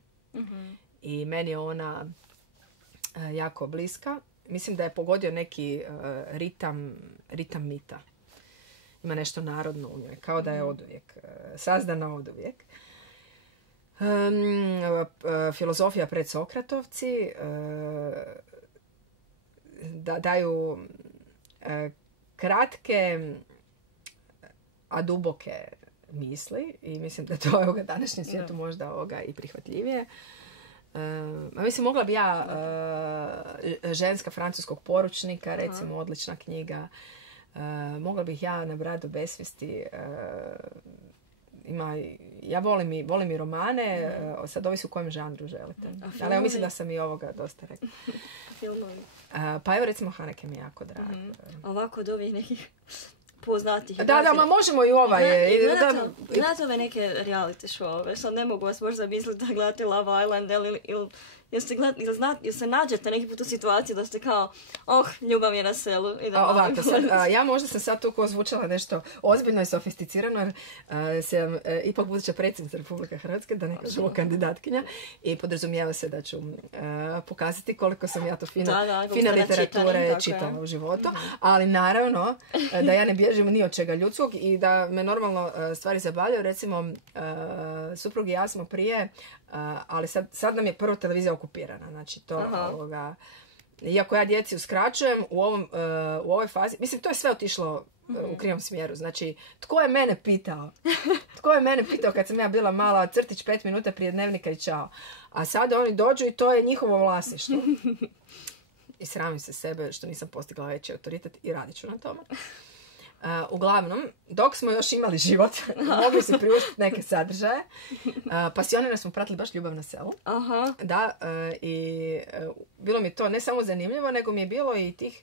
I meni je ona jako bliska. Mislim da je pogodio neki ritam mita. Ima nešto narodno u njoj, kao da je oduvijek, sazdana oduvijek. Filozofija pred Sokratovci daju kratke, a duboke misli i mislim da to je u današnjem svijetu možda i prihvatljivije. Mislim, mogla bi ja Ženska francuskog poručnika, recimo, odlična knjiga. Mogla bih ja na Bradu besvijesti. Ja volim i romane, sad ovisi u kojem žanru želite. Ali mislim da sam i ovoga dosta rekla. Filmovi. Pa evo, recimo, Haneke mi je jako drag. Ovako od ovih nekih poznatih. Da, možemo i Gledate ove neke reality show-ove, sad ne mogu vas možda zamisliti da gledate Love Island ili se nađete neki put u situaciji da ste kao, ljubav je na selu. Ovako, ja možda sam sad tu ko zvučala nešto ozbiljno i sofisticirano, jer sam ipak buduća predsjednica Republike Hrvatske, da ne kažemo kandidatkinja, i podrazumijeva se da ću pokazati koliko sam ja to fine literature čitala u životu, ali naravno da ja ne bježim ni od čega ljudskog i da me normalno stvari zabavljaju. Recimo, suprug i ja smo prije, ali sad nam je prvo televizija okupirana. Znači, iako ja djeci uskraćujem u ovoj fazi, mislim, to je sve otišlo u krivom smjeru. Znači, tko je mene pitao? Tko je mene pitao kad sam ja bila mala, crtić 5 minuta prije dnevnika i čao. A sada oni dođu i to je njihovo vlasništvo. I sramim se sebe što nisam postigla veći autoritet i radit ću na tome. Uglavnom, dok smo još imali život, mogli se priuštiti neke sadržaje. Pasionirano smo pratili baš Ljubav na selu. Da, i bilo mi to ne samo zanimljivo, nego mi je bilo i tih...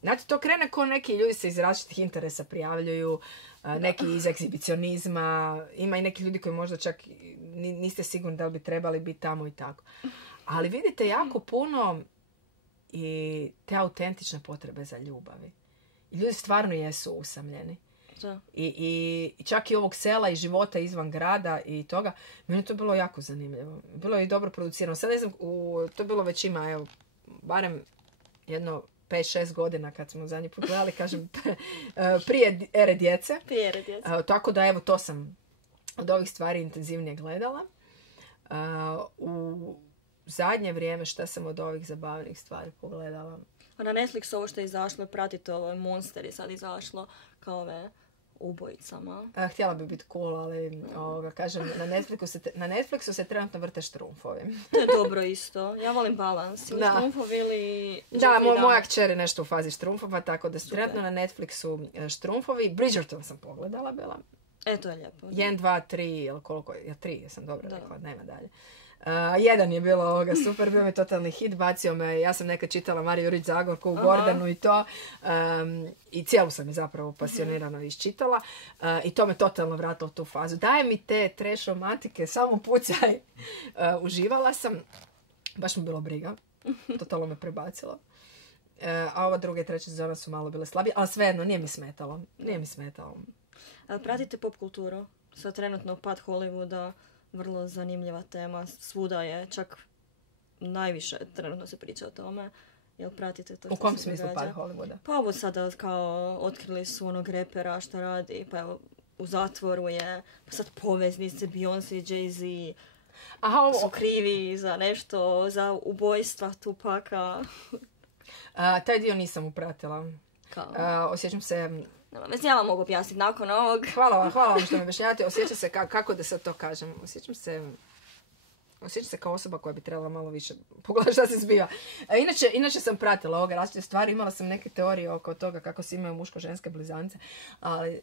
Znate, to krene ko neki ljudi se iz različitih interesa prijavljuju, neki iz egzibicionizma, ima i neki ljudi koji možda čak niste sigurni da li bi trebali biti tamo i tako. Ali vidite jako puno i te autentične potrebe za ljubavi. I ljudi stvarno jesu usamljeni. I čak i ovog sela i života izvan grada i toga. Meni je to bilo jako zanimljivo. Bilo je i dobro producirano. Sad ne znam, to je bilo već ima, evo, barem jedno 5-6 godina kad smo zadnji put gledali, kažem, prije ere djece. Tako da, evo, to sam od ovih stvari intenzivnije gledala. U zadnje vrijeme šta sam od ovih zabavnih stvari pogledala? Na Netflixu ovo što je izašlo, pratite ovo, Monster je sad izašlo kao ove ubojicama. Htjela bi biti cool, ali kažem, na Netflixu se trenutno vrte štrumfovi. To je dobro isto. Ja volim balans. Ili štrumfovi ili... Da, moja kćer je nešto u fazi štrumfova, tako da su trenutno na Netflixu štrumfovi. Bridgerton sam pogledala bila. To je lijepo. 1, 2, 3, ili koliko? Ja 3, jesam dobro rekla, nema dalje. Jedan je bilo super, bio mi totalni hit, bacio me, ja sam nekad čitala Mariju Jurić Zagorku u Gordanu i to, i cijelu sam je zapravo pasionirano iščitala, i to me totalno vratilo u tu fazu. Daje mi te trash romantike, samo pucaj, uživala sam, baš mi bilo briga, totalno me prebacilo. A ova druga i treća sezona su malo bile slabije, ali svejedno, nije mi smetalo. Pratite pop kulturu, sad trenutno pad Hollywooda, vrlo zanimljiva tema, svuda je, čak najviše trenutno se priča o tome. Jel pratite to? U kom smislu pad Hollywooda? Pa ovo sada kao otkrili su onog repera što radi, pa evo u zatvoru je, pa sad poveznice Beyoncé i Jay-Z su krivi za nešto, za ubojstva Tupaka. Taj dio nisam upratila. Osjećam se... Mislim, ja vam mogu objasniti nakon ovog. Hvala vam što me objašnjavate. Osjećam se, kako da sad to kažem, osjećam se kao osoba koja bi trebala malo više pogledati šta se zbiva. Inače sam pratila ovoga različite stvari, imala sam neke teorije oko toga kako se imaju muško-ženske blizance, ali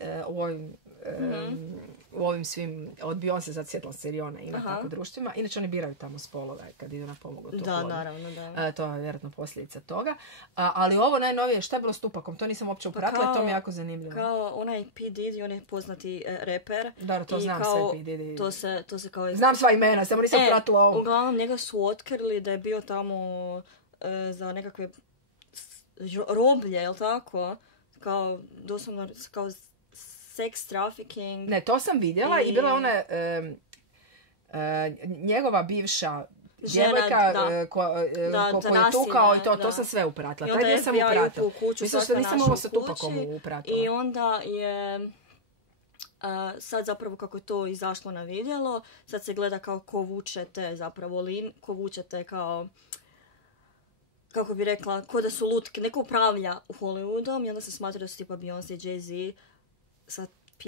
u ovim svim, od Beyoncé za sjetla seriona ima tako društvima. Inače oni biraju tamo spolove kad idu na pomogu. Da, naravno, da. To je vjerojatno posljedica toga. Ali ovo najnovije, šta je bilo s Tupakom? To nisam uopće upratila, to mi je jako zanimljivo. Kao onaj P. Diddy, on je poznati reper. Da, to znam sve P. Diddy. To se kao... Znam sva imena, samo nisam pratila ovo. Uglavnom, njega su otkrili da je bio tamo za nekakve roblje, jel tako? Kao, doslovno, kao sex trafficking. Ne, to sam vidjela i bila ona njegova bivša djevojka koju je tukao i to sam sve upratila. I onda je FBI u kuću mislim što nisam ovo sa Tupakom upratila. I onda je... sad zapravo kako je to izašlo na vidjelo, sad se gleda kao ko vuče te zapravo ko vuče te kao, kako bi rekla, ko da su lutke, neko upravlja u Hollywoodom i onda se smatra da su tipa Beyoncé i Jay-Z.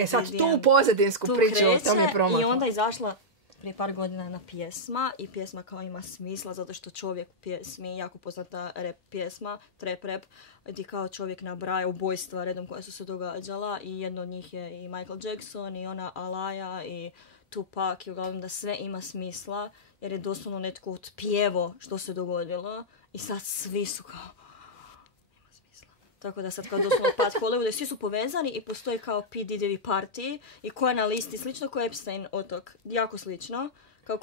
Sad tu pozadinsku priču, to mi je promaklo. I onda je izašla prije par godina na pjesma i pjesma kao ima smisla zato što čovjek u pjesmi, jako poznata rap pjesma, trap rap, gdje kao čovjek nabraja ubojstva redom koja su se događala i jedno od njih je i Michael Jackson i ona Alaya i Tupac i uglavnom da sve ima smisla jer je doslovno netko otpjevo što se dogodilo i sad svi su kao ima smisla. Tako da sad kao doslovno pad Hollywooda, svi su povezani i postoji kao P. Diddy party i ko je na listi, slično kao Epstein otok, jako slično, kao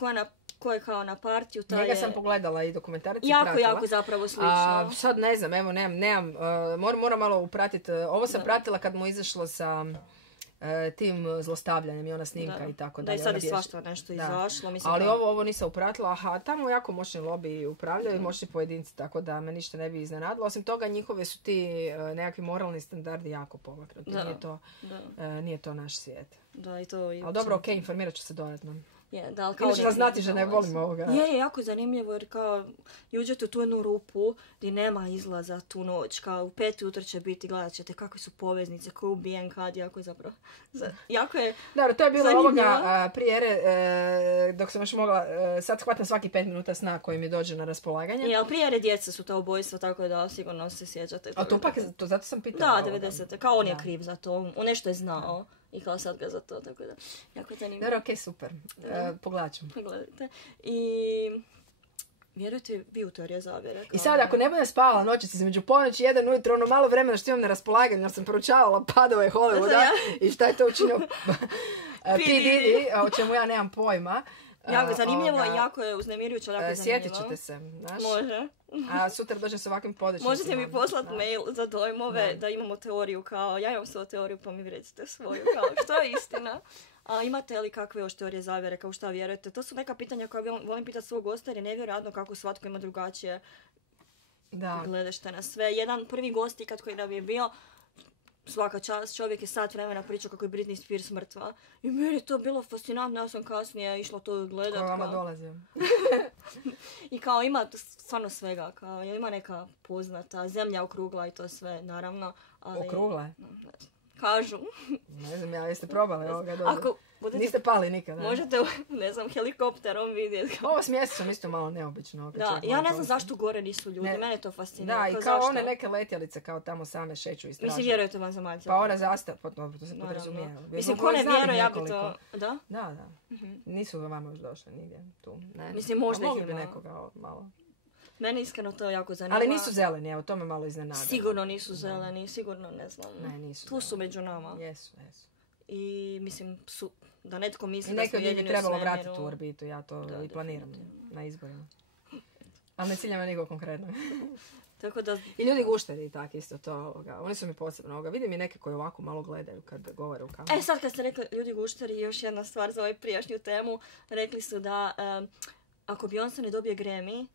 ko je kao na partiju, taj Njega sam pogledala i dokumentarac jako zapravo slično. Sad ne znam, evo nemam, moram malo upratiti. Ovo sam pratila kad mu izašlo sa tim zlostavljanjem i ona snimka i tako dalje. Da, i sad je svašta nešto izašlo. Mislim, ali ovo nisam upratila. Tamo jako moćni lobiji upravljaju i moćni pojedinci, tako da me ništa ne bi iznenadilo. Osim toga, njihove su ti nekakvi moralni standardi jako pomaknuti. Nije to naš svijet. Da, i to... Ali dobro, informirat ću se dodatno. Inače da znati že ne volim ovoga. Je jako zanimljivo jer kao uđete u tu jednu rupu gdje nema izlaza tu noć. Kao u 5 ujutro će biti, gledat ćete kakve su poveznice, ko je ubijen kad, jako je zapravo... Jako je dobro, to je bilo ovoga prije ere, dok sam još mogla, sad shvatam svaki 5 minuta sna koji mi dođe na raspolaganje. Ali prije ere djeca su ta ubojstva, tako da sigurno se sjećate. A Tupak, to zato sam pitala. Da, 90. Kao on je kriv za to, on nešto je znao. I kao sad ga za to, tako da, jako zanimljivo. Dobro, okej, super. Pogledat ću. Pogledajte. I vjerujete vi u teorije zavjere? I sad, ako ne budem spavala noćice između ponoći i 1 ujutro, ono malo vremena što imam na raspolaganju, jer sam proučavala padove Hollywooda i šta je to učinio P. Diddy, o čemu ja nemam pojma. Jako zanimljivo i jako je uznemirujuće, jako je zanimljivo. Sjetit ćete se, znaš? Može. A sutra dođe s ovakvim područjem. Možete mi poslati mail za dojmove da imamo teoriju kao, ja imam svoju teoriju pa mi recite svoju, kao što je istina. A imate li kakve još teorije zavjere, kao šta vjerujete? To su neka pitanja koja volim pitati svog gosta jer je nevjerojatno kako svatko ima drugačije gledešte na sve. Jedan prvi gost ikad koji nam je bio, svaka čast, čovjek je sat vremena pričao kako je Britney Spears mrtva. I meni je to bilo fascinantno, ja sam kasnije išla to gledat. Ko vama dolazio. I kao ima stvarno svega, kao ima neka poznata zemlja okrugla i to sve, naravno. Ali, okrugla? Kažu. Ne znam, jeste probali ovoga dobro. Ako niste pali nikada. Možete, ne znam, helikopterom vidjeti. Ovo s mjesecom isto malo neobično. Da, ja ne znam zašto gore nisu ljudi, mene to fascinira. Da, i kao one neke letjelice kao tamo same šeću i straže. Mislim, vjerujete vanzemaljcima. Pa ona zastav, to se podrazumije. Mislim, ko ne vjeruje, ja bi to... Da? Da. Nisu vama još došli nigdje tu. Mislim, možda ih ima. Mogli bi nekoga malo... Mene iskreno to jako zanima. Ali nisu zeleni, evo, to me malo iznenadilo. Sigurno nisu zeleni, sigurno ne znam. Ne, nisu. Tu su među nama. Jesu. I mislim, da netko misli i da smo jedini u svemiru. I neko bi trebalo vratiti u orbitu, ja to i planiram na izborima. Ali ne ciljamo nikog konkretno. Tako da... I ljudi gušteri i tak isto to. Oni su mi posebno. Vidim i neke koji ovako malo gledaju kad govore u kameru. Sad kad ste rekli ljudi gušteri, još jedna stvar za ovaj prijašnju temu. Rekli su da ako Beyoncé ne dobije Grammy,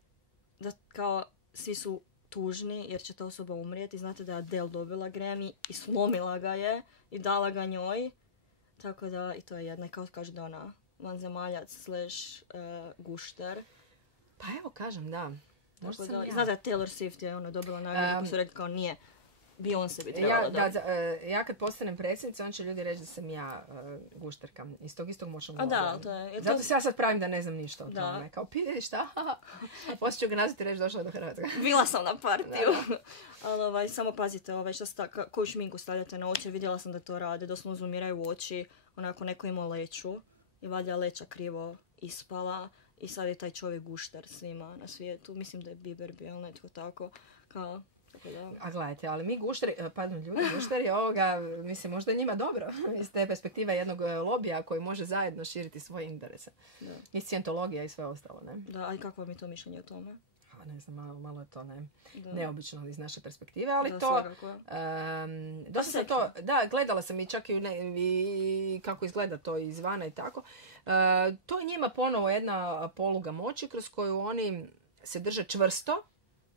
da kao svi su tužni jer će ta osoba umrijeti. Znate da je Adele dobila Grammy i slomila ga je i dala ga njoj. Tako da i to je jedna, kao kaže da ona vanzemaljac / gušter. Pa evo kažem, da. Tako da, znate da Taylor Swift je ona dobila nagradu pa su rekli kao nije. Beyoncé bi trebala ja kad postanem predsjednica, on će ljudi reći da sam ja gušterka. Iz tog istog možemo govoriti. Zato se ja sad pravim da ne znam ništa o tome. Kao, pidi šta? A poslije ću ga nazvati i reći došla do Hrvatske. Bila sam na partiju. Ali samo pazite, koju šminku stavljate na oči. Vidjela sam da to rade. Doslovno zoomiraju oči. Onako neko ima leću. I valjda leća krivo ispala. I sad je taj čovjek gušter svima na svijetu. Mislim da je Bieber bio netko tako. Kao... A gledajte, ali mi ljudi gušteri ovoga, mislim, možda je njima dobro iz te perspektive jednog lobija koji može zajedno širiti svoje interese. I scientologija i sve ostalo, ne? Da, a i kako vam je to mišljenje o tome? Ne znam, malo je to neobično iz naše perspektive, ali to... dosta sam to... Da, gledala sam i čak i kako izgleda to izvana i tako. To je njima ponovo jedna poluga moći kroz koju oni se drže čvrsto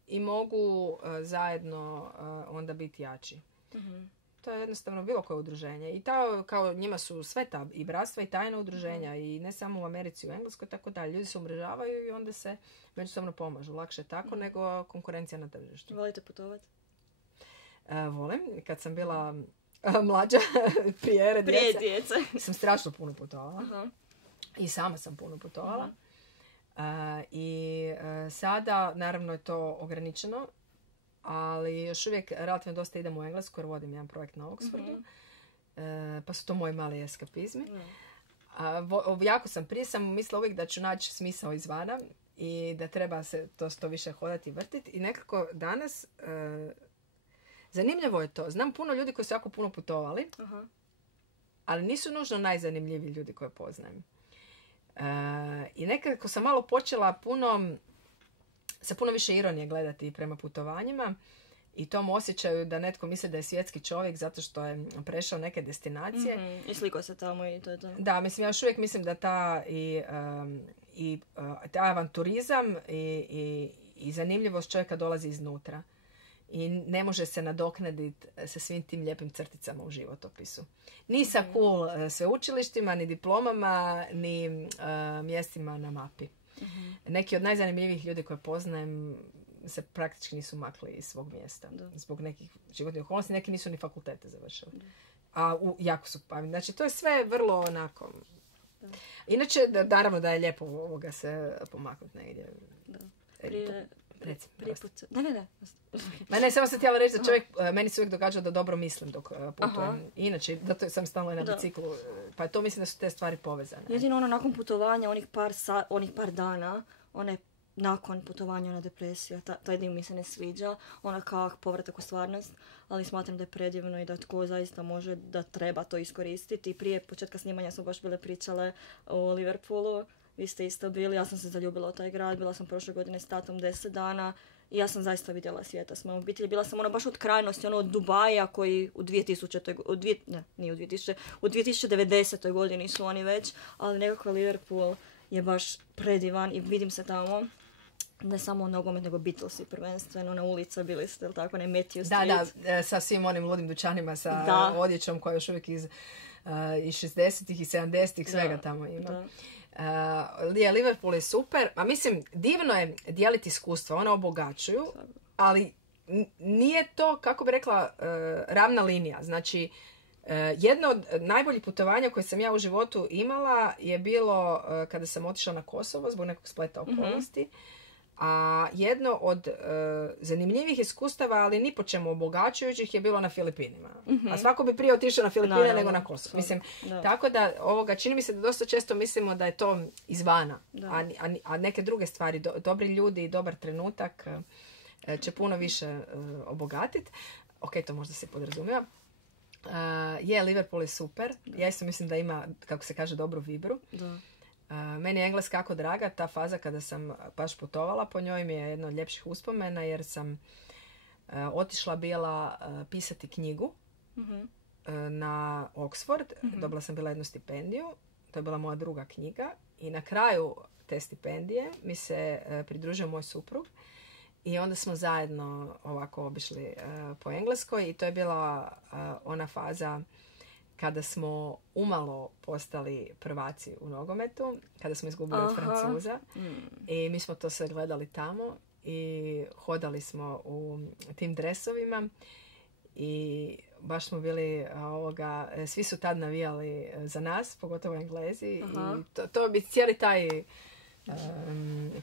i mogu zajedno onda biti jači. Mm-hmm. To je jednostavno bilo koje udruženje. I kao njima su sve ta i bratstva i tajna udruženja i ne samo u Americi, u Engleskoj, tako dalje. Ljudi se umrežavaju i onda se međusobno pomažu. Lakše tako nego konkurencija na tržištu. Volite putovati? Volim. Kad sam bila mlađa, prije djece, sam strašno puno putovala. Uh-huh. I sama sam puno putovala. Uh-huh. Sada, naravno je to ograničeno, ali još uvijek relativno dosta idem u Englesku jer vodim jedan projekt na Oxfordu, mm-hmm. Pa su to moji mali eskapizmi. Jako sam mislila uvijek da ću naći smisao izvana i da treba se to više hodati i vrtiti i nekako danas zanimljivo je to. Znam puno ljudi koji su jako puno putovali, uh-huh. ali nisu nužno najzanimljiviji ljudi koje poznajem. I nekako sam malo počela sa puno više ironije gledati prema putovanjima i tom osjećaju da netko misli da je svjetski čovjek zato što je prešao neke destinacije. Mm-hmm. I sliko se tamo i to je to. Da, mislim, ja još uvijek mislim da taj avanturizam i zanimljivost čovjeka dolazi iznutra. I ne može se nadoknaditi sa svim tim lijepim crticama u životopisu. Ni sa cool sveučilištima, ni diplomama, ni mjestima na mapi. Mm-hmm. Neki od najzanimljivijih ljudi koje poznajem se praktički nisu makli iz svog mjesta. Da. Zbog nekih životnih okolnosti. Neki nisu ni fakultete završili. Da. A jako su pametni. Znači, to je sve vrlo onako... Da. Inače, naravno da je lijepo ovoga se pomaknuti negdje. Da. Ne, samo sam htjela reći da čovjek, meni se uvijek događa da dobro mislim dok putujem. Aha. Inače, zato sam stalno na biciklu, pa to mislim da su te stvari povezane. Jedino nakon putovanja, onih par dana, nakon putovanja na depresiju, taj dio mi se ne sviđa, kao povratak u stvarnost, ali smatram da je predivno i da tko zaista može, da treba to iskoristiti. Prije početka snimanja smo baš bile pričale o Liverpoolu. Vi ste isto bili, ja sam se zaljubila u taj grad, bila sam prošle godine s tatom 10 dana I ja sam zaista vidjela svijeta s mojom obitelji. Bila sam baš od krajnosti, od Dubaja koji u 2090. godini su oni već, ali nekako Liverpool je baš predivan i vidim se tamo. Ne samo nogomet, nego Beatlesi prvenstveno, na ulica bili ste, ili tako, ne Matthew Street. Da, sa svim onim ludim dućanima, sa odjećom koja još uvijek iz 60-ih i 70-ih svega tamo ima. Liverpool je super, a mislim, divno je dijeliti iskustva, one obogaćuju, ali nije to, kako bi rekla, ravna linija. Znači, jedno od najboljih putovanja koje sam ja u životu imala je bilo kada sam otišla na Kosovo zbog nekog spleta okolnosti. A jedno od zanimljivih iskustava, ali ni po čemu obogaćujućih, je bilo na Filipinima. A svako bi prije otišao na Filipine nego na Kosovo. Mislim, tako da čini mi se da dosta često mislimo da je to izvana. A neke druge stvari, dobri ljudi i dobar trenutak će puno više obogatiti. Ok, to možda se podrazumijeva. Liverpool je super. Ja isto mislim da ima, kako se kaže, dobru vibru. Meni je Engleska jako draga, ta faza kada sam baš putovala po njoj mi je jedno od ljepših uspomena, jer sam otišla bila pisati knjigu na Oxford. Dobila sam bila jednu stipendiju, to je bila moja druga knjiga, i na kraju te stipendije mi se pridružio moj suprug i onda smo zajedno ovako obišli po Engleskoj, i to je bila ona faza kada smo umalo postali prvaci u nogometu, kada smo izgubili od Francuza. I mi smo to sve gledali tamo i hodali smo u tim dresovima i baš smo bili svi su tad navijali za nas, pogotovo Englezi. I to bi cijeli taj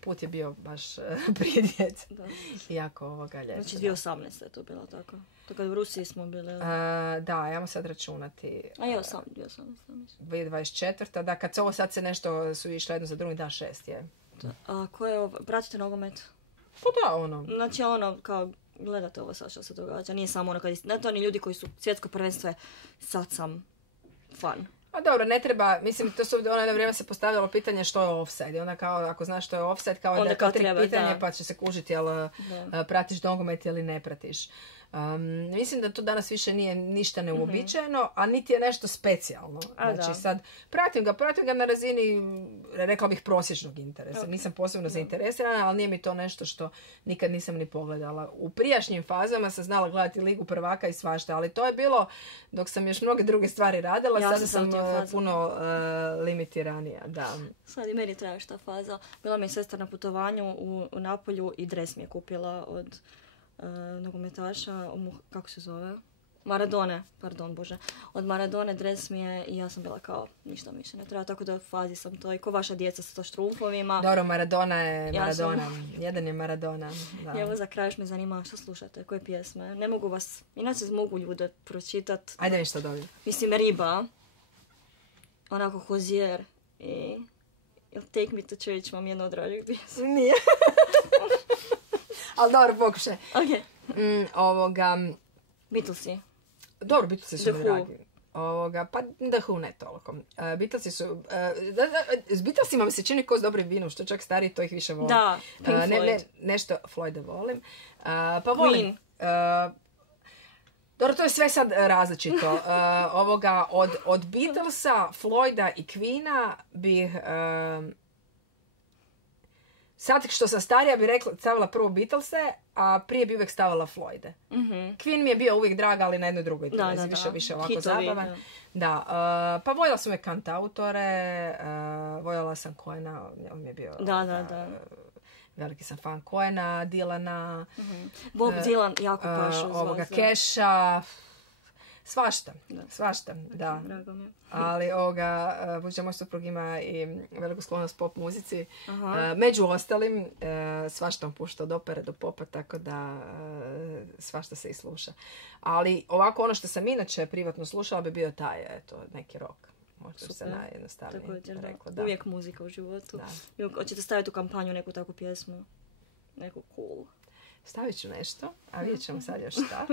put je bio baš prije djece. Jako ljepše. Znači 2018. je to bilo tako. To kad u Rusiji smo bili. Da, ajmo sad računati. A ja sam 2024. Da, kad ovo sad se nešto su išle jedno za drugi, da, 6 je. A ko je ovo? Pratite nogomet? Pa da, ono. Znači kao gledate ovo sad što se događa. Nije samo ono kad to oni ljudi koji su svjetsko prvenstvo je sad sam fan. A dobro, ne treba, mislim, to su ono vrijeme se postavljalo pitanje što je offside. I onda kao, ako znaš što je offside, kao onda da je to trik pitanje, pa će se kužiti jel pratiš nogomet ili ne pratiš. Mislim da to danas više nije ništa neuobičajeno, a niti je nešto specijalno. Znači sad, pratim ga na razini, rekla bih, prosječnog interesa. Nisam posebno zainteresirana, ali nije mi to nešto što nikad nisam ni pogledala. U prijašnjim fazama sam znala gledati Ligu prvaka i svašta, ali to je bilo dok sam još mnoge druge stvari radila, sada sam puno limitiranija. Da. Sad i meni trebaš ta faza. Bila mi je sestra na putovanju u Napolju i dres mi je kupila od nogometaša, kako se zove? Maradone, pardon Bože. Od Maradone dres mi je i ja sam bila kao ništa više ne treba, tako da u fazi sam to. I ko vaša djeca sa to štrumfovima. Dobro, Maradona je Maradona. Jedan je Maradona. Da. I evo za kraj još me zanima što slušate, koje pjesme. Ne mogu vas, inače mogu ljude pročitati. Ajde mi što dobiju. Mislim, Riba, onako Hozier i Take Me to Church vam jedno od dražih pjesma. Nije. Ali dobro, pokušaj. Ok. Beatlesi. Dobro, Beatlesi su mi dragi. Pa The Who ne toliko. Beatlesi su... S Beatlesima mi se čini ko s dobrim vinom, što čak stariji, to ih više volim. Da, Pink Floyd. Nešto Floyda volim. Pa volim. Dobro, to je sve sad različito. Od Beatlesa, Floyda i Queena bih... Sad što sam starija bi rekla, stavila prvo Beatlese, a prije bi uvijek stavila Floyde. Queen mi je bio uvijek draga, ali na jednoj drugoj televiziji, više ovako zabavan. Da, pa voljela sam uvijek kantautore, voljela sam Cohena, on mi je bio... Da. Veliki sam fan Cohena, Dylana. Bob Dylan jako pašu uz vas. Keša, svašta, da. Ali budući moj suprug ima i veliku sklonost pop muzici. Među ostalim, svašta on pušta od opere do popa, tako da svašta se i sluša. Ali ovako ono što sam inače privatno slušala bi bio taj, neki rock. Možda se najjednostavnije rekla. Da. Uvijek muzika u životu. Hoćete staviti u kampanju neku takvu pjesmu? Neku cool? stavit ću nešto, a vidjet ćemo sad još šta.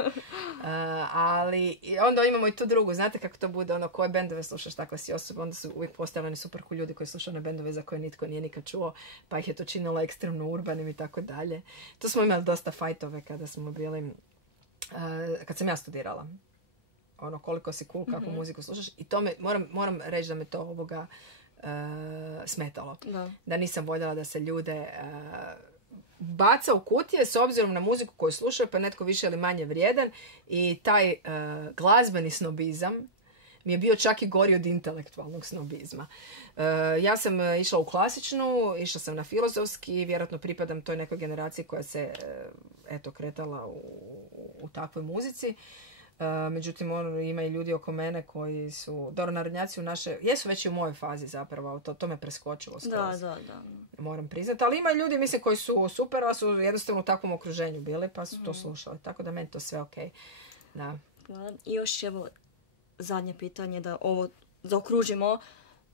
Ali onda imamo i tu drugu, znate kako to bude, ono, koje bendove slušaš, takva si osoba, onda su uvijek postavljeni super cool ljudi koji slušaju one bendove za koje nitko nije nikad čuo, pa ih je to činilo ekstremno urbanim i tako dalje. To smo imali dosta fajtove kada smo bili, kad sam ja studirala. Ono, koliko si cool, kakvu muziku slušaš. I to me, moram reći da me to smetalo. Da nisam voljela da se ljude baca u kutije s obzirom na muziku koju slušaju, pa netko više ili manje vrijedan. I taj glazbeni snobizam mi je bio čak i gori od intelektualnog snobizma. Ja sam išla u klasičnu, išla sam na filozofski, vjerojatno pripadam toj nekoj generaciji koja se kretala u takvoj muzici. Međutim, ima i ljudi oko mene koji su, dobro, narodnjaci u naše, jesu već i u mojoj fazi zapravo, to me preskočilo skroz. Da. Moram priznati, ali ima ljudi, mislim, koji su super, a su jednostavno u takvom okruženju bili, pa su to slušali, tako da meni to sve okej. Da. I još evo zadnje pitanje, da ovo zaokružimo.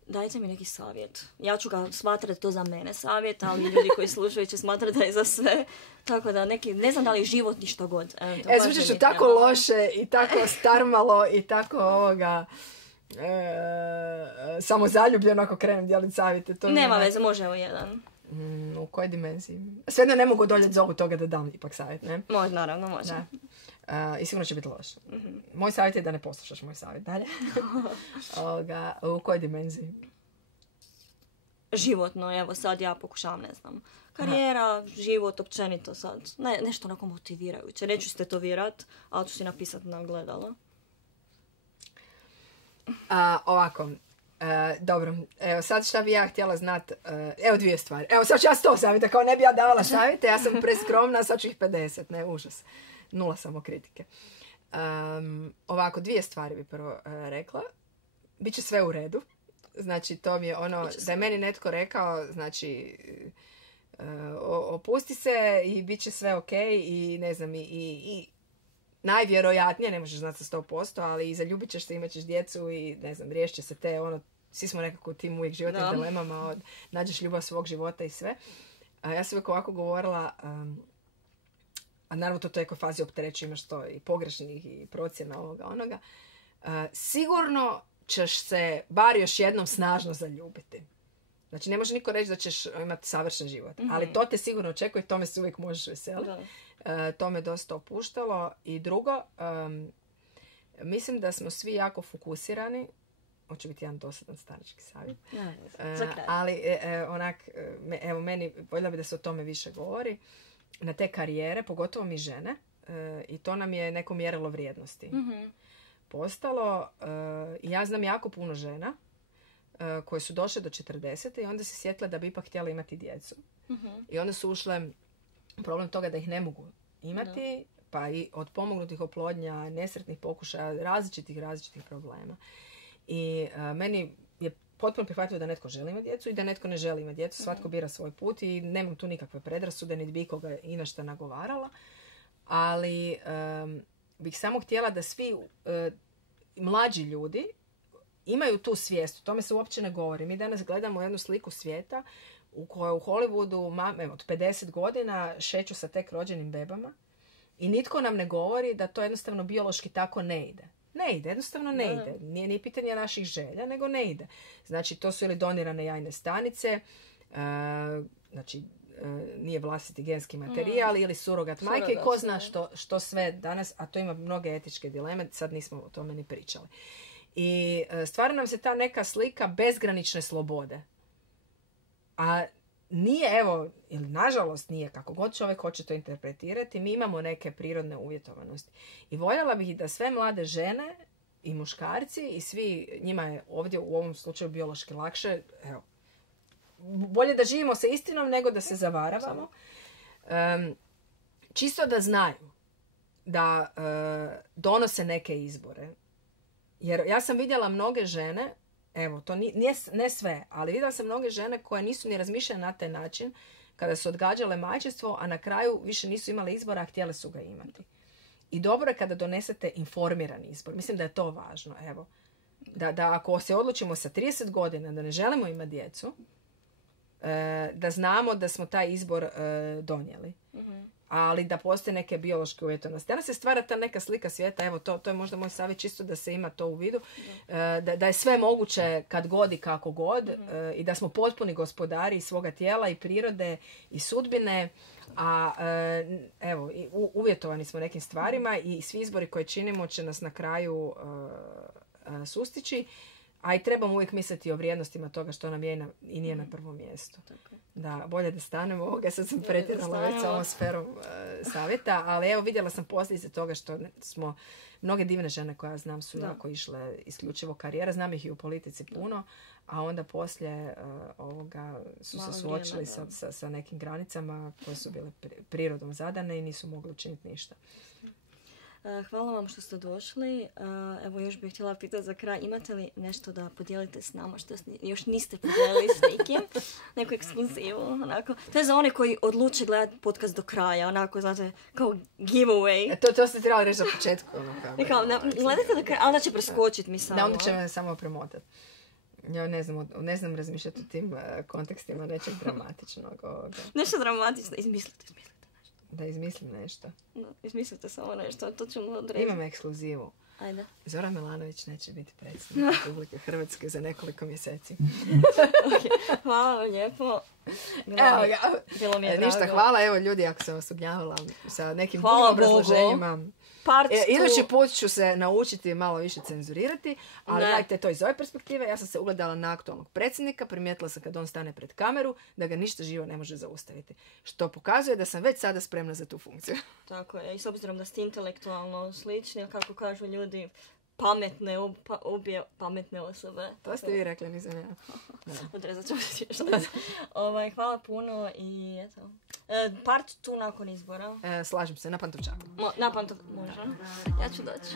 Dajte mi neki savjet. Ja ću ga smatrati to za mene savjet, ali ljudi koji slušaju će smatrati da je za sve. Tako da neki, ne znam da li je životni što god. Zvučiš ću tako loše i tako starmalo i tako samo zaljubljeno ako krenem dijeliti savjete. To nema veze, može evo jedan. U kojoj dimenziji? Svejedno ne mogu odoljeti zovu toga da dam ipak savjet, ne? Može, naravno, može. I sigurno će biti loše. Moj savjet je da ne poslušaš moj savjet. Dalje. U kojoj dimenziji? Životno, evo sad ja pokušavam, ne znam. Karijera, život, općenito sad. Nešto onako motivirajuće. Neću se tetovirat, ali ću si napisati na gledalo. Ovako. Dobro, evo sad šta bi ja htjela znat, evo dvije stvari. Evo sad ću ja 100 savjeta, kao ne bi ja davala savjete, ja sam preskromna, sad ću ih 50, ne, užas. 0 samokritike. Ovako, dvije stvari bi prvo rekla. Biće sve u redu. Znači, to mi je ono, da je meni netko rekao, znači, opusti se i bit će sve okej i ne znam, i najvjerojatnije, ne možeš znati sa 100%, ali i zaljubit ćeš se, imat ćeš djecu i ne znam, riješit će se te, ono, svi smo nekako u tim uvijek životnim dilemama, nađeš ljubav svog života i sve. Ja sam uvijek ovako govorila, a naravno to je kao fazi opterećuje, imaš to i pogrešnih i procjena ovoga onoga. Sigurno ćeš se bar još jednom snažno zaljubiti. Znači, ne može niko reći da ćeš imati savršen život. Ali to te sigurno očekuje, tome se uvijek možeš veseliti. To me dosta opuštalo. I drugo, mislim da smo svi jako fokusirani. Hoće biti jedan dosadan starički savjet. Ali evo meni, voljela bi da se o tome više govori. Na te karijere, pogotovo mi žene, i to nam je neko mjerilo vrijednosti. Postalo, ja znam jako puno žena koje su došle do 40 i onda se sjetile da bi ipak htjela imati djecu. I onda su ušle problem toga da ih ne mogu imati, pa i od pomognutih oplodnja, nesretnih pokušaja, različitih problema. I meni je potpuno prihvatljivo da netko želi imati djecu i da netko ne želi imati djecu. Svatko bira svoj put i nemam tu nikakve predrasude, niti bi koga i na šta nagovarala. Ali bih samo htjela da svi mlađi ljudi imaju tu svijest. O tome se uopće ne govori. Mi danas gledamo jednu sliku svijeta u kojoj u Hollywoodu mame od 50 godina šeću sa tek rođenim bebama i nitko nam ne govori da to jednostavno biološki tako ne ide. Ne ide, jednostavno ne ide. Nije ni pitanje naših želja, nego ne ide. Znači, to su ili donirane jajne stanice, znači, nije vlastiti genski materijal ili surogat majke i ko zna što sve danas, a to ima mnoge etičke dileme, sad nismo o tome ni pričali. I stvara nam se ta neka slika bezgranične slobode. A nije, evo, ili nažalost nije, kako god čovjek hoće to interpretirati, mi imamo neke prirodne uvjetovanosti. I voljela bih da sve mlade žene i muškarci i svi, njima je ovdje u ovom slučaju biološki lakše, evo, bolje da živimo sa istinom nego da se zavaravamo. Čisto da znaju da donose neke izbore. Jer ja sam vidjela mnoge žene, evo, to ne sve, ali vidjela sam mnoge žene koje nisu ni razmišljale na taj način kada su odgađale majčinstvo, a na kraju više nisu imale izbora, a htjele su ga imati. I dobro je kada donesete informirani izbor. Mislim da je to važno, evo. Da ako se odlučimo sa 30 godina da ne želimo imati djecu, da znamo da smo taj izbor donijeli. ali da postoje neke biološke uvjetovanosti. Danas se stvara ta neka slika svijeta, evo to je možda moj savjet čisto da se ima to u vidu, da je sve moguće kad god i kako god i da smo potpuni gospodari svoga tijela i prirode i sudbine, a evo, uvjetovani smo nekim stvarima i svi izbori koje činimo će nas na kraju sustići, a i trebamo uvijek misliti o vrijednostima toga što nam je i nije na prvom mjestu. Da, bolje da stanemo ovoga, sad sam pretjerala već sa ovom sferom savjeta, ali evo vidjela sam posljedice toga što smo mnoge divne žene koje ja znam su jako išle isključivo karijera, znam ih i u politici puno, a onda poslije ovoga su se suočili sa nekim granicama koje su bile prirodom zadane i nisu mogli učiniti ništa. Hvala vam što ste došli. Evo još bih htjela pitati za kraj, imate li nešto da podijelite s nama što još niste podijelili s nikim? Neku ekskluzivu, onako. To je za one koji odluče gledati podcast do kraja, onako, znate, kao giveaway. To ste trebali reći na početku. Gledajte do kraja, ali da će preskočiti mi samo. Da, onda će me samo premotati. Ja ne znam razmišljati o tim kontekstima nečeg dramatičnog. Nešto dramatično, izmislite. Da izmislim nešto. Izmislite samo nešto, to ćemo odrediti. Imam ekskluzivu. Ajde. Zoran Milanović neće biti predsjednik Republike Hrvatske za nekoliko mjeseci. Hvala vam lijepo. Bilo mi je ništa, hvala. Evo ljudi, ako sam vas ugnjavala sa nekim drugim obrazloženjima. Idući put ću se naučiti malo više cenzurirati, ali gledajte to iz ove perspektive. Ja sam se ugledala na aktualnog predsjednika, primijetila sam kad on stane pred kameru da ga ništa živo ne može zaustaviti. Što pokazuje da sam već sada spremna za tu funkciju. Tako je, i s obzirom da ste intelektualno slični, kako kažu ljudi, pametne, obje pametne osobe. To ste vi rekli, nisam ja. Odrezat ću se još. Hvala puno i eto. Part 2 nakon izbora. Slažem se, na Pantovčaku. Na Pantovčaku, može. Ja ću doći.